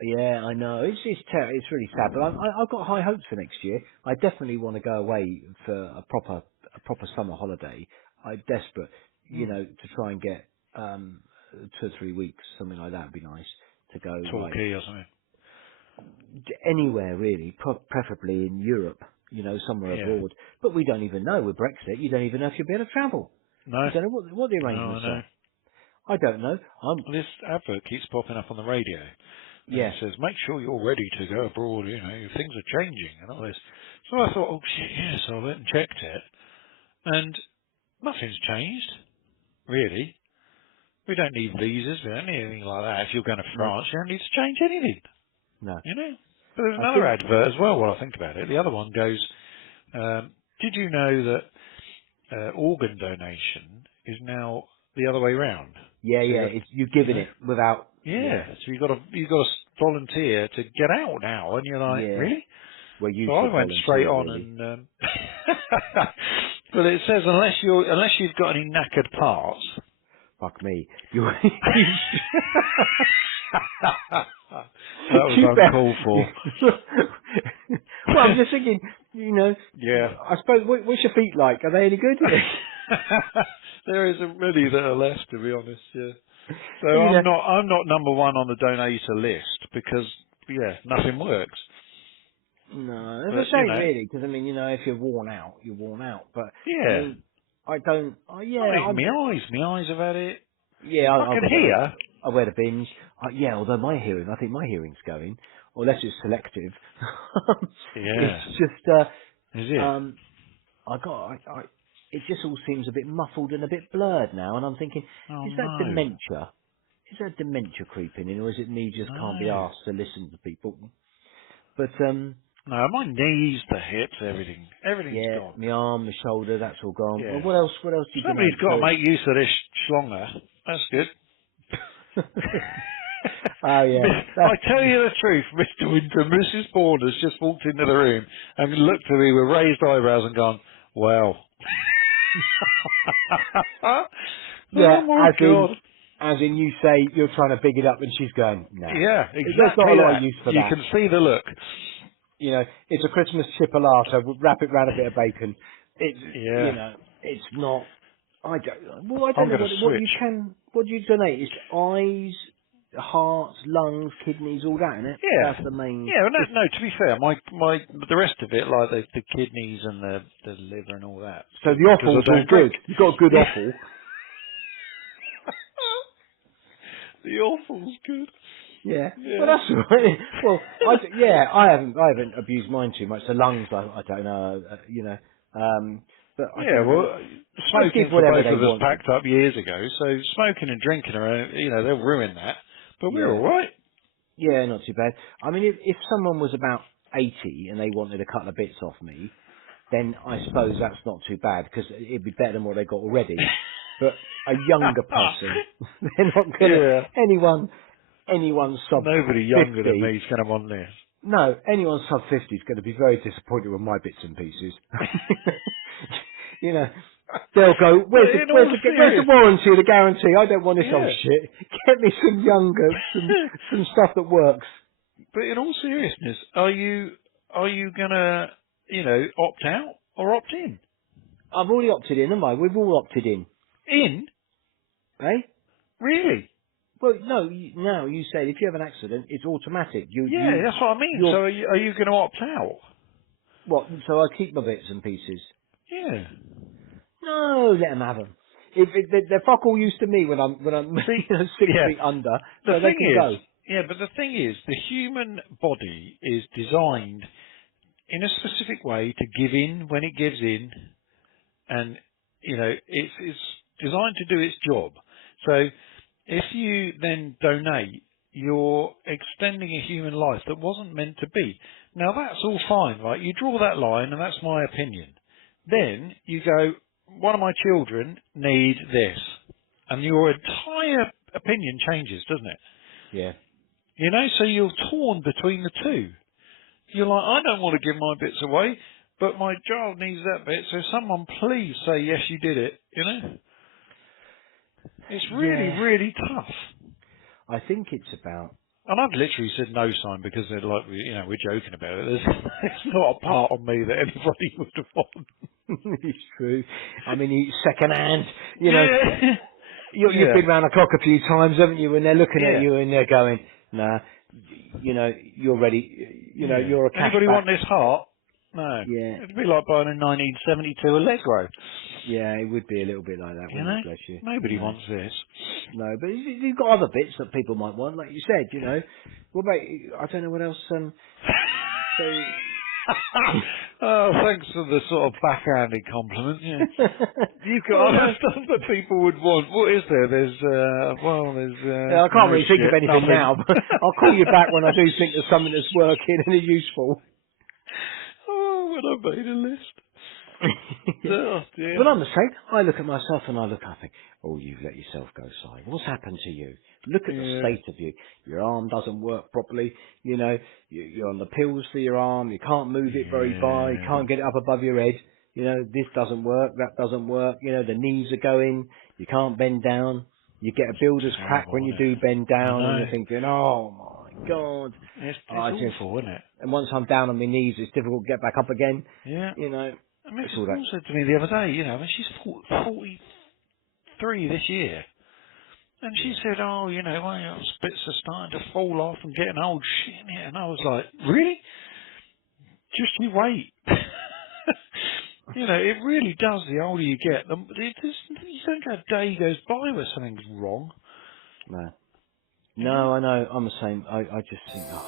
Yeah, I know. It's really sad, but I've got high hopes for next year. I definitely want to go away for a proper summer holiday. I'm desperate, to try and get 2 or 3 weeks, something like that would be nice to go right Torquay or something. anywhere really, preferably in Europe, somewhere Yeah. abroad. But we don't even know with Brexit. You don't even know if you'll be able to travel. No? You don't know what the No, I arrangements know. are. I don't know. Well, this advert keeps popping up on the radio. And it Yeah. says, make sure you're ready to go abroad, things are changing and all this. So I thought, oh shit, yeah, so I went and checked it. And nothing's changed, really. We don't need visas, we don't need anything like that. If you're going to No. France, you don't need to change anything, No. But there's I another think. advert as well, when I think about it. The other one goes, did you know that organ donation is now the other way round? Yeah, So yeah. You're giving it without. Yeah. so you got to volunteer to get out now, and you're like, Yeah. really? Well, you So I should went straight volunteer, on really. and, but it says unless you've got any knackered parts. Fuck me. You. That was you uncalled for. well, I'm just thinking. Yeah. I suppose. What's your feet like? Are they any good? There isn't many that are left, to be honest. Yeah. So you know. I'm not number one on the donator list because nothing works. No, it's But a shame, really, because I mean, if you're worn out, you're worn out. But I yeah. mean, I don't. Oh, yeah, Not even I'm. my eyes. My eyes have had it. Yeah, I I've can got the. hear. I wear the binge. Yeah, although I think my hearing's going, or unless it's selective. Yeah. It's just. Is it? It just all seems a bit muffled and a bit blurred now, and I'm thinking, Oh is that no. dementia? Is that dementia creeping in, or is it me just can't be No. asked to listen to people? But No, my knees, the hips, everything's yeah, gone. my arm, my shoulder, that's all gone. Well, Yeah. what else? What else have you been Somebody's able got to to? make use of this schlonger. That's good. Oh yeah, I tell you the truth, Mr. Winter, Mrs. Bourne has just walked into the room and looked at me with raised eyebrows and gone, well. yeah. Oh my As in, God. As in, you say you're trying to big it up, and she's going, no. Yeah, exactly. There's not a lot of use for you that. can see the look. You know, it's a Christmas chipolata. We'll wrap it around a bit of bacon. It's, Yeah. you know, it's not. I don't know I'm what gonna switch. What do you donate? It's eyes, hearts, lungs, kidneys, all that, isn't it? Yeah. That's the main. Yeah, no, to be fair, the rest of it, like the kidneys and the liver and all that. So the offal's all good. You've got a good offal. The offal's good. Yeah. Yeah. Well, that's all right. Well, I haven't abused mine too much. The lungs, I don't know, you know. But I Yeah, don't well, know. smoking for whatever both they of us want. packed up years ago, so smoking and drinking are, you know, they'll ruin that. But we're all right. Yeah, not too bad. I mean, if someone was about 80 and they wanted a couple of bits off me, then I suppose that's not too bad because it'd be better than what they got already. But a younger person, they're not going to, anyone sub Nobody 50, younger than me is going to want this. no, anyone sub 50 is going to be very disappointed with my bits and pieces. You know, they'll go, where's the warranty, the guarantee? I don't want this old shit. Get me some younger, some stuff that works. But in all seriousness, are you gonna, you know, opt out or opt in? I've already opted in, haven't I? We've all opted in. In? Eh? Really? Well, no, you said if you have an accident, it's automatic. That's what I mean. So are you going to opt out? What, so I keep my bits and pieces? Yeah. No, let them have them. They're fuck all used to me when I'm you know, 6 feet under, so they can go. Yeah, but the thing is, the human body is designed in a specific way to give in when it gives in, and you know it's designed to do its job. So if you then donate, you're extending a human life that wasn't meant to be. Now that's all fine, right? You draw that line, and that's my opinion. Then you go, one of my children need this, and your entire opinion changes, doesn't it? Yeah. You know, so you're torn between the two. You're like, I don't want to give my bits away, but my child needs that bit, so someone please say, yes, you did it, you know? It's really, really tough. I think it's about... And I've literally said no sign because they're like, you know, we're joking about it. It's not a part of me that anybody would have won. It's true. I mean, second hand, you know. You've been round the clock a few times, haven't you? And they're looking at you and they're going, nah, you know, you're ready. You know, you're a cashback. Anybody want this heart? No. Yeah. It'd be like buying a 1972 Allegro. Yeah, it would be a little bit like that, wouldn't it, bless you? Nobody wants this. No, but you've got other bits that people might want, like you said, you know. What about, I don't know what else, so... Oh, thanks for the sort of backhanded compliment. Yeah. You've got other stuff that people would want. What is there? There's. I can't really think of anything now, but I'll call you back when I do think of something that's working and is useful. Oh, when I made a list. Oh, dear. But I'm the same. I look at myself and I look up and think, oh, you've let yourself go, Si. What's happened to you? Look at the state of you. Your arm doesn't work properly. You know, you're on the pills for your arm. You can't move it very far. You can't get it up above your head. You know, this doesn't work. That doesn't work. You know, the knees are going. You can't bend down. You get a builder's crack when you do bend down and you're thinking, oh my God. It's awful, isn't it? And once I'm down on my knees, it's difficult to get back up again. Yeah. You know. I mean, someone said to me the other day, you know, and she's 43 this year. And she said, oh, you know, my bits are starting to fall off and getting old shit in it. And I was like, really? Just you wait. You know, it really does. The older you get, you don't get a day goes by where something's wrong. No, I know. I'm the same. I just think, oh...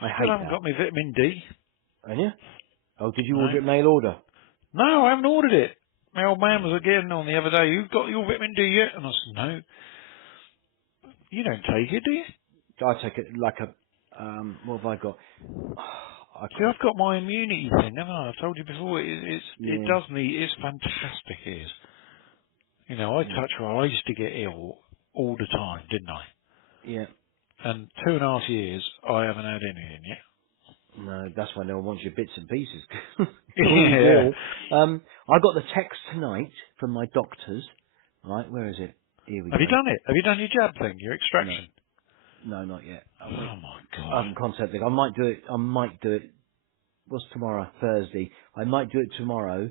I haven't got my vitamin D. Have you? Oh, did you order it mail order? No, I haven't ordered it. My old man was again on the other day, you got your vitamin D yet? And I said, no. You don't take it, do you? I take it like a, what have I got? I See, can't, I've got my immunity thing, haven't I? I've told you before. It yeah, does me. It's fantastic. It is. You know, I yeah, touch well. I used to get ill all the time, didn't I? yeah. And 2.5 years, I haven't had anything yet. No, that's why no one wants your bits and pieces. Yeah. All. I got the text tonight from my doctors. Right, where is it? Here we Have you go. done it? Have you done your jab thing, your No, extraction? no, not yet. Oh my I god. haven't contacted. I might do it. I might do it. What's tomorrow? Thursday. I might do it tomorrow.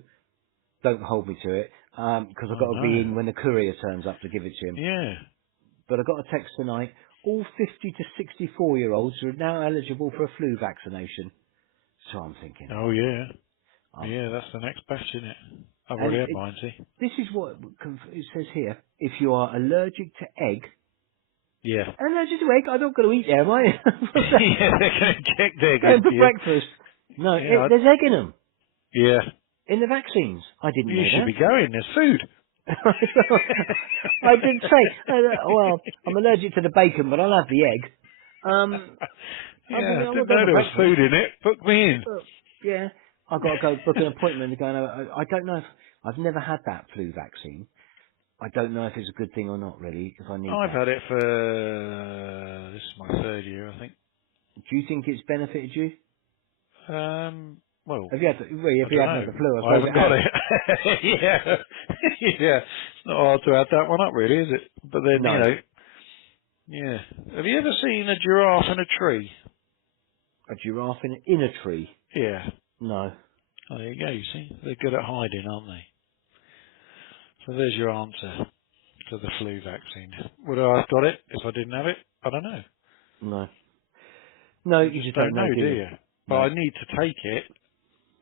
Don't hold me to it, because I've Oh got to be no. in when the courier turns up to give it to him. Yeah. But I got a text tonight. All 50 to 64-year-olds are now eligible for a flu vaccination. So I'm thinking, Oh yeah. um, Yeah, that's the next batch, isn't it? I've and already had mine, see? this is what it says here. If you are allergic to egg, Yeah. I'm allergic to egg. I'm not going to eat them, am I? Yeah, they're going to inject egg And for into you. breakfast. No, Yeah. there's egg in them. Yeah. In the vaccines. I didn't You know should that. be going. There's food. I did say, well, I'm allergic to the bacon, but I'll have the egg. I'm Yeah, thinking, I I'm didn't not going know for there was breakfast. food in it. Book me in. Yeah. I've got to go book an appointment to go. I don't know if, I've never had that flu vaccine. I don't know if it's a good thing or not, really, if I need I've that. had it for, this is my 3rd year, I think. Do you think it's benefited you? Well, Have you had the, well, I if you don't haven't had know. the flu, I I suppose haven't it got has. it. Yeah. Yeah. It's not hard to add that one up, really, is it? But then, you No. know, yeah. Have you ever seen a giraffe in a tree? A giraffe in a tree? Yeah. No. Oh, there you go, you see. They're good at hiding, aren't they? So there's your answer to the flu vaccine. Would I have got it if I didn't have it? I don't know. No. No, You you just just don't don't know, know, do do you? you? But No. I need to take it,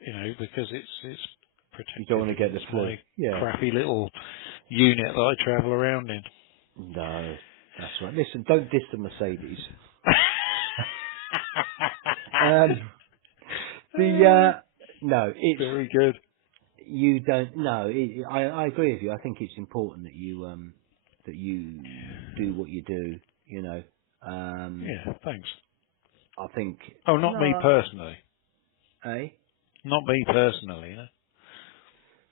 you know, because it's You don't protective want to get the against flu. my Yeah. crappy little unit that I travel around in. No. That's right. Listen, don't diss the Mercedes. Um, no, it's, Very good. you don't, no, I agree with you. I think it's important that you do what you do, you know. Yeah, thanks. I think, Oh, not me no, personally. eh? Not me personally, you know.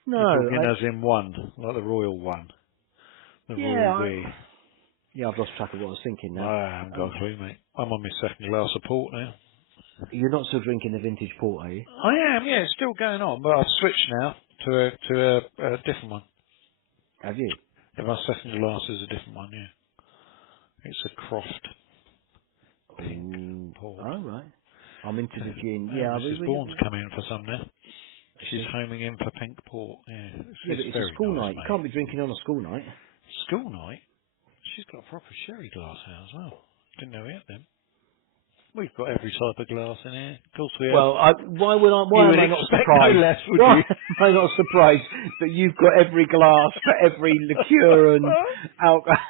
No, You're talking as in one, like the royal one, the royal yeah, we. I've lost track of what I was thinking now. I haven't got a clue, mate. I'm on my 2nd glass of port now. You're not still drinking the vintage port, are you? I am, yeah, it's still going on, but I've switched now to a different one. Have you? Yeah, my 2nd glass is a different one, yeah. It's a Croft pink Ooh, port. all right. I'm into the gin. Oh, Yeah, Mrs. Bourne's come in for some now. She's see. homing in for pink port. Yeah, Yeah, but it's it's a very school nice, night. You mate. can't be drinking on a school night. School night. She's got a proper sherry glass now as well. Didn't know we had them. We've got every type of glass in here. Of course we have. Well, why You would am I not expect no surprised? less, would Why you? am I not surprised that you've got every glass for every liqueur and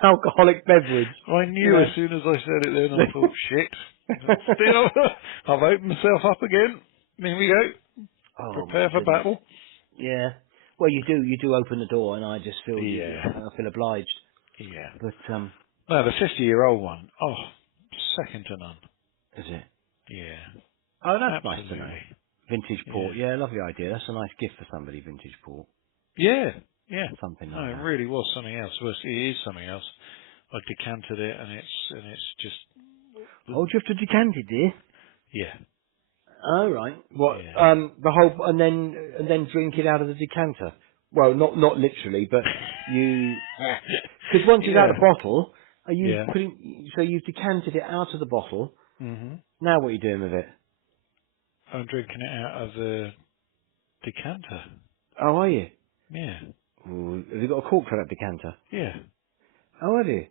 alcoholic beverage? I You knew as know. soon as I said it then, I thought, shit. Still, I've opened myself up again. Here we go. Oh my Prepare for goodness. battle. Yeah. Well, you do open the door, and I just feel Yeah. I feel obliged. Yeah. But No, the 50-year-old one. Oh, second to none. is it? Yeah. Oh, that's nice to know. Absolutely. Vintage Yeah. port. Yeah, lovely idea. That's a nice gift for somebody. Vintage port. Yeah. Yeah. Something No, like it that. really was something else. Well, it is something else. I decanted it and it's just, Oh, do you have to decant it, dear? yeah. Oh, right. What? Yeah. The whole, and then drink it out of the decanter. Well, not literally, but you, because once it's out Yeah. of the bottle, are you Yeah. putting? So you've decanted it out of the bottle. hmm Now what are you doing with it? I'm drinking it out of the decanter. Oh, are you? Yeah. Ooh, have you got a cork for that decanter? Yeah. Oh, have you?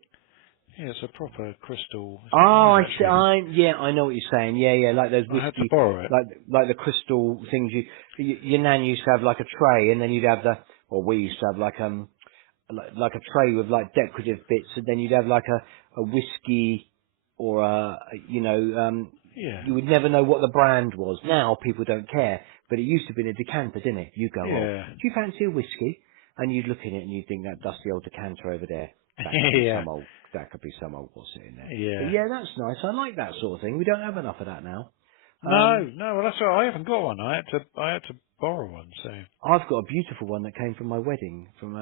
Yeah, it's a proper crystal. It's Oh, quite I nice see. actually. Yeah, I know what you're saying. Yeah, like those I had to whiskey, borrow it. like the crystal things. Your nan used to have like a tray, and then you'd have or we used to have like a tray with like decorative bits, and then you'd have like a whiskey or Yeah. you would never know what the brand was. Now people don't care, but it used to be in a decanter, didn't it? You go, oh, Yeah. do you fancy a whiskey? And you'd look in it and you'd think that dusty old decanter over there. Fancy Yeah. some old that could be some old what's in there. Yeah. But yeah, that's nice. I like that sort of thing. We don't have enough of that now. No, well that's all right. I haven't got one. I had to borrow one, so. I've got a beautiful one that came from my wedding from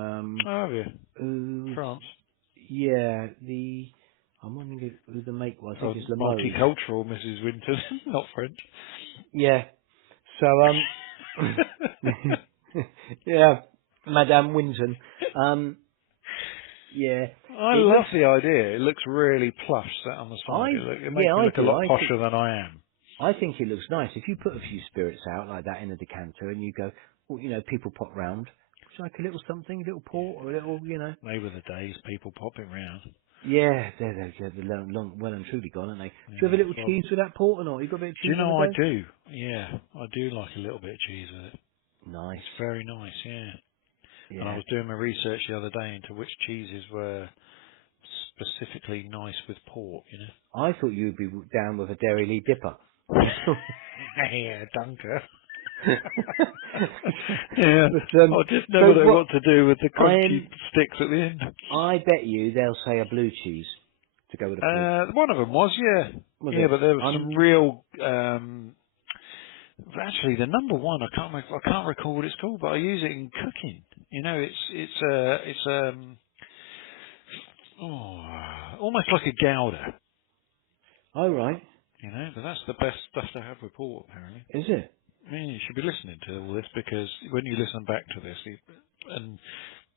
Oh, have you? uh, France. yeah, I'm wondering who the make was. I think it's Limoges. Multicultural Mrs. Winton, not French. Yeah. So yeah, Madame Winton. Yeah. I It love looks. the idea. It looks really plush set on the side. It makes me I look a do. lot posher than I am. I think it looks nice. If you put a few spirits out like that in a decanter and you go, well, people pop round. Would you like a little something, a little port or a little. They were the days people popping round. Yeah, they're well and truly gone, aren't they? Do you have a little Well, cheese with that port or not? You got a bit of do cheese you on know the I go? do? Yeah, I do like a little bit of cheese with it. Nice. It's very nice, yeah. And I Yeah. was doing my research the other day into which cheeses were specifically nice with port. I thought you'd be down with a Dairy Lee dipper. Yeah, dunker. Yeah, But, I just so never know what? what to do with the crunchy I'm. sticks at the end. I bet you they'll say a blue cheese to go with the port. One of them was, yeah. Was Yeah, it? but there was I'm. some real, actually the number one, I can't recall what it's called, but I use it in cooking. Almost like a gouda, Oh right. but that's the best stuff to have with port, apparently. Is it? I mean, you should be listening to all this because when you listen back to this, and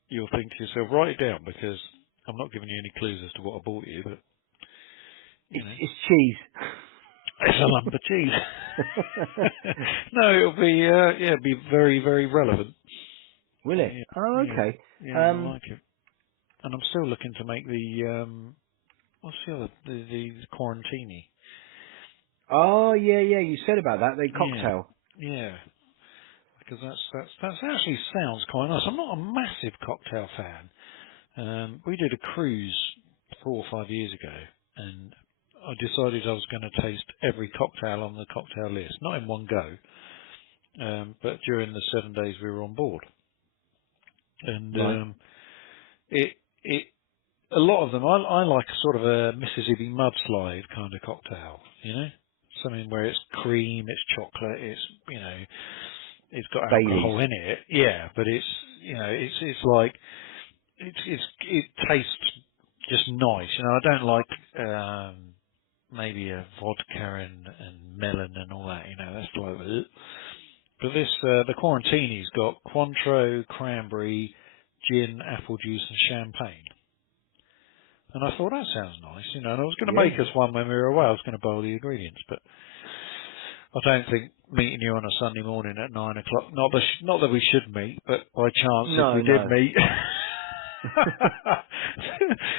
you'll think to yourself, write it down because I'm not giving you any clues as to what I bought you, but It's cheese. it's a lump of cheese. No, it'll be very, very relevant. Will it? Yeah, Oh yeah, okay. yeah, I like it. And I'm still looking to make the what's the other the quarantini. Oh yeah. You said about that. The Yeah, cocktail. yeah. Because that's actually sounds quite nice. I'm not a massive cocktail fan. We did a cruise 4 or 5 years ago, and I decided I was going to taste every cocktail on the cocktail list, not in one go, but during the 7 days we were on board. And Right. it a lot of them I like sort of a Mississippi mudslide kind of cocktail. Something where it's cream, it's chocolate, it's got Baileys. alcohol in it. Yeah, but it's like it tastes just nice. I don't like maybe a vodka and melon and all that. That's like. Ugh. But this the Quarantini's got Cointreau, cranberry, gin, apple juice, and champagne. And I thought that sounds nice. And I was going to Yeah. make us one when we were away. I was going to buy all the ingredients, but I don't think meeting you on a Sunday morning at 9 o'clock. Not that we should meet, but by chance, if we did No. meet,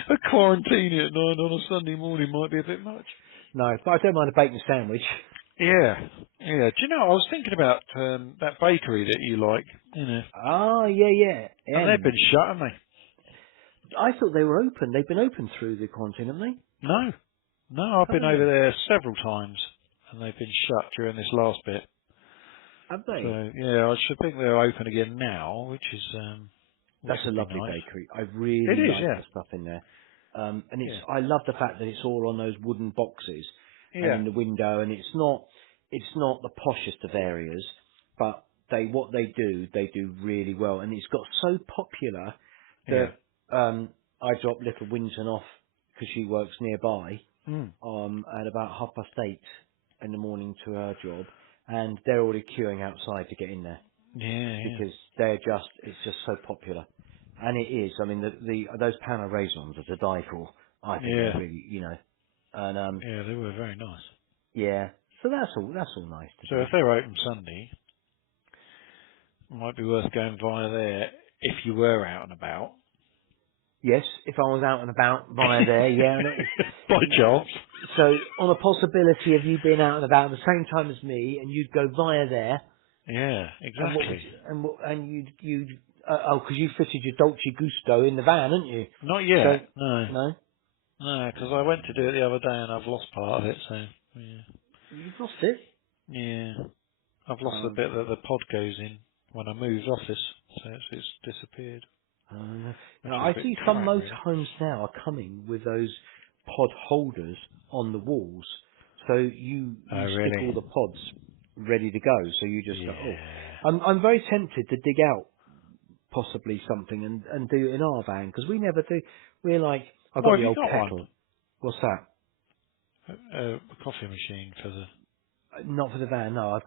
a quarantine at 9 on a Sunday morning might be a bit much. No, but I don't mind a bacon sandwich. Yeah, yeah. Do you know? I was thinking about that bakery that you like. Oh, yeah. And they've been shut, haven't they? I thought they were open. They've been open through the quarantine, haven't they? No. I've been Oh, over there several times, and they've been shut during this last bit. have they? So yeah, I should think they're open again now, which That's a would be lovely nice. bakery. I It really is, like yeah. the stuff in there. And Yeah. I love the fact that it's all on those wooden boxes and Yeah. in the window, and it's not the poshest of areas, but what they do really well, and it's got so popular Yeah. that I dropped little Winton off because she works nearby Mm. at about 8:30 in the morning to her job, and they're already queuing outside to get in there Yeah. because it's just so popular, and it is. I mean, those Pana raisins are to die for. I think they're Yeah. really, and Yeah, they were very nice. yeah. So that's all nice to So do. if they're open Sunday, it might be worth going via there if you were out and about. Yes, if I was out and about via there, yeah. By chance. So on a possibility of you being out and about at the same time as me, and you'd go via there, Yeah, and what would exactly. you'd because you fitted your Dolce Gusto in the van, hadn't you? Not So yet. No. no, No, because I went to do it the other day and I've lost part of it, so yeah. you've lost it. Yeah. I've lost the Um, bit that the pod goes in when I moved office, so it's disappeared. Which I is a bit see some crap, really. motorhomes now are coming with those pod holders on the walls, so you Oh, stick all really? the pods ready to go. So you just go. Oh, Yeah. I'm very tempted to dig out possibly something and do it in our van because we never do. We're like, I've Oh, got have the you old got one? kettle. What's that? A coffee machine for the... Not for the van. No,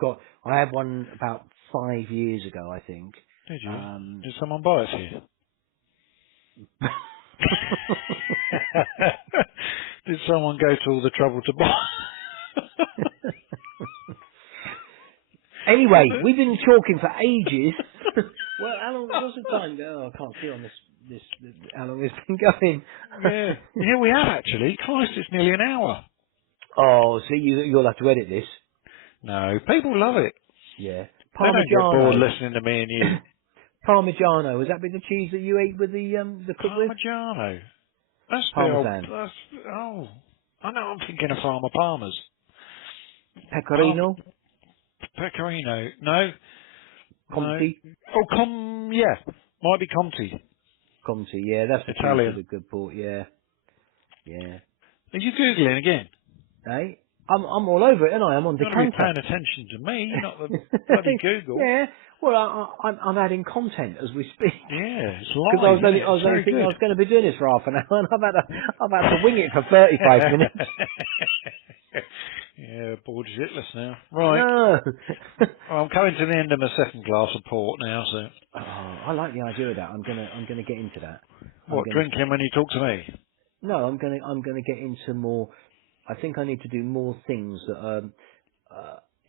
I had one about 5 years ago, I think. Did you? Um, Did someone buy it for you? Did someone go to all the trouble to buy? Anyway, we've been talking for ages. Well, how long? What's the time? Oh, I can't see on this. How long it's been going? Yeah. Yeah, we have actually. Christ, it's nearly an hour. Oh, see, you'll have to edit this. No, people love it. Yeah, They don't get bored Parmigiano. listening to me and you. Parmigiano. Would that be the cheese that you ate with the cook with? Parmigiano. That's the old... Parmesan. That's, oh, I know. I'm thinking of Farmer Palmer's. Pecorino. Pecorino. No. No. Conti. Oh, yeah. Might be Conti. Conti. Yeah, that's the cheese with Italian. a good port. Yeah. Yeah. Are you Googling again? Hey, I'm all over it, and I'm on You've got to be Decanter. paying attention to me, not the bloody Google. Yeah. Well, I'm adding content as we speak. Yeah, it's Because live, isn't it? I was It's only very thinking I good. was going to be doing this for half an hour, and I've had to wing it for 35 minutes. Yeah, bored shitless now. Right. No. Well, I'm coming to the end of my second glass of port now, so... Oh, I like the idea of that. I'm gonna get into that. I'm What, gonna drinking when you talk to me? no, I'm gonna get into more. I think I need to do more things that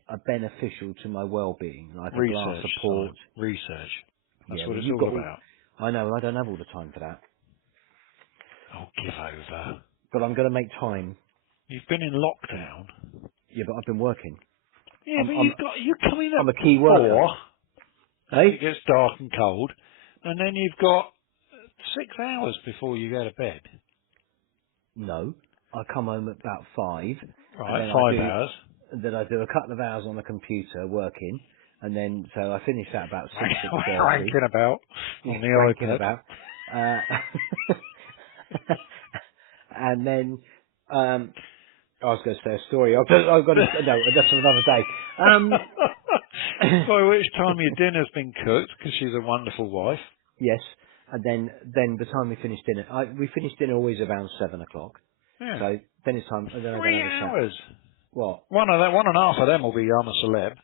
are beneficial to my well-being, like a glass Research, of Simon. port. Research. That's Yeah, what well, it's you've all got. about. I know, I don't have all the time for that, Oh, give over. but I'm gonna make time. You've been in lockdown. Yeah, but I've been working. Yeah, I'm but I'm you're coming I'm at a key worker. 4, Hey? it gets dark and cold, and then you've got 6 hours before you go to bed. No, I come home at about 5, and Right, then 5 hours. I do a couple of hours on the computer working, and then so I finish at about 6:30. Ranking about on the Ranking iPad. about, uh, and then I was going to say a story. I've got to, no, that's for another day. By which time your dinner's been cooked, because she's a wonderful wife. Yes, and then by the time we finish dinner, we finish dinner always around 7 o'clock. Yeah. So then it's time. And then I go 3 and have a chat. hours. What? One and a half of them will be I'm a celeb.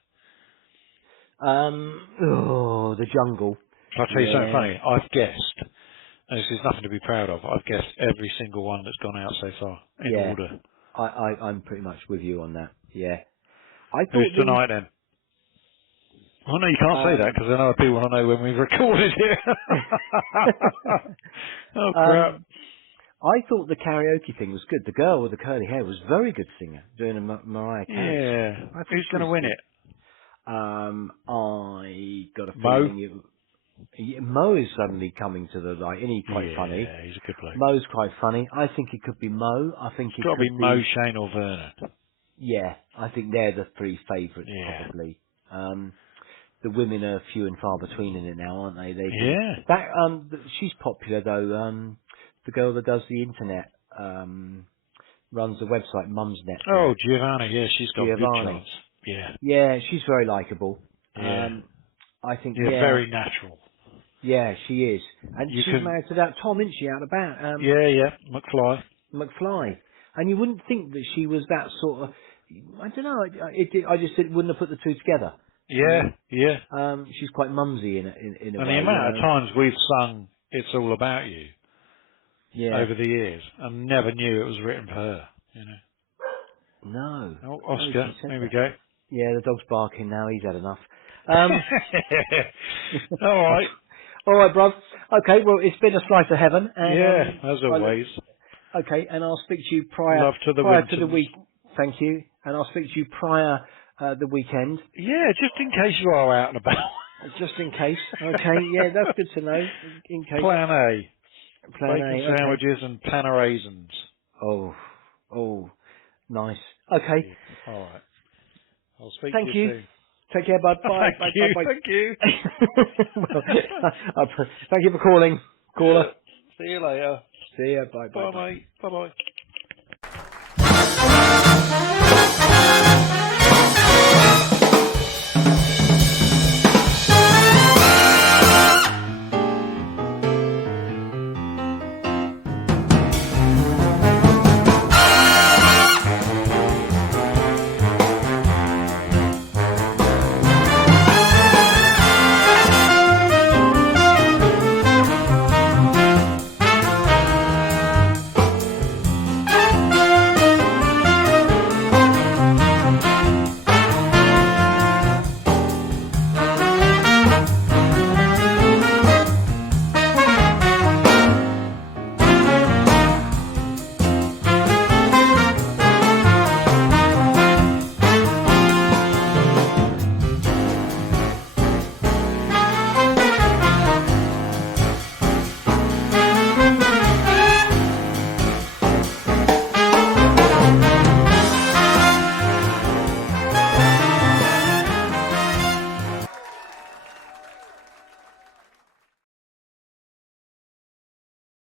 Oh, the jungle. I'll tell you something Yeah. funny. I've guessed, and this is nothing to be proud of, I've guessed every single one that's gone out so far, in Yeah. order. I'm pretty much with you on that. Yeah. I Who's thought tonight then? Oh no, you can't say that, because then other people want to know when we've recorded it. Oh crap. I thought the karaoke thing was good. The girl with the curly hair was a very good singer, doing a Mariah Carey Yeah. song. I thought Who's she going to was win good. it? I got a Mo? feeling Mo is suddenly coming to the light, and he's quite funny. Yeah, he's a good bloke. Mo's quite funny. I think it could be Mo. I think It's it got to could be Mo, Shane or Vernon. Yeah, I think they're the 3 favourites Yeah. probably. The women are few and far between in it now, aren't they? Yeah. She's popular though. The girl that does the internet, runs the website Mumsnet thing. Oh, Giovanna, yeah, she's got a good Giovanni. chance. Yeah. Yeah, she's very likeable. Yeah. I think, Yeah, very natural. yeah, she is. And You she's can, married to that Tom, isn't she, out about, yeah, McFly. McFly. And you wouldn't think that she was that sort of, I don't know, I just wouldn't have put the two together. Yeah, yeah. She's quite mumsy in a And way. the amount of times we've sung It's All About You Yeah. over the years and never knew it was written for her, you know. No. Oh, No, Oscar, she said there we that. go. Yeah, the dog's barking now. He's had enough. All right. All right, bruv. Okay, well, it's been a slice of heaven. And, Yeah, as always. Okay, and I'll speak to you prior Love to the to the Wintons. week. Thank you. And I'll speak to you prior the weekend, Yeah, just in case you are out and about. just in case. Okay, yeah, that's good to know. In case. Plan A. Plan Bacon A. Okay. sandwiches and Paneraisins. Oh, nice. Okay. Yeah. All right. I'll speak Thank to you you. soon. Take care, bud. Bye. Thank you. Bye. Thank you. Well, thank you for calling. caller. See you later. See ya. Bye. Bye, mate. Bye-bye.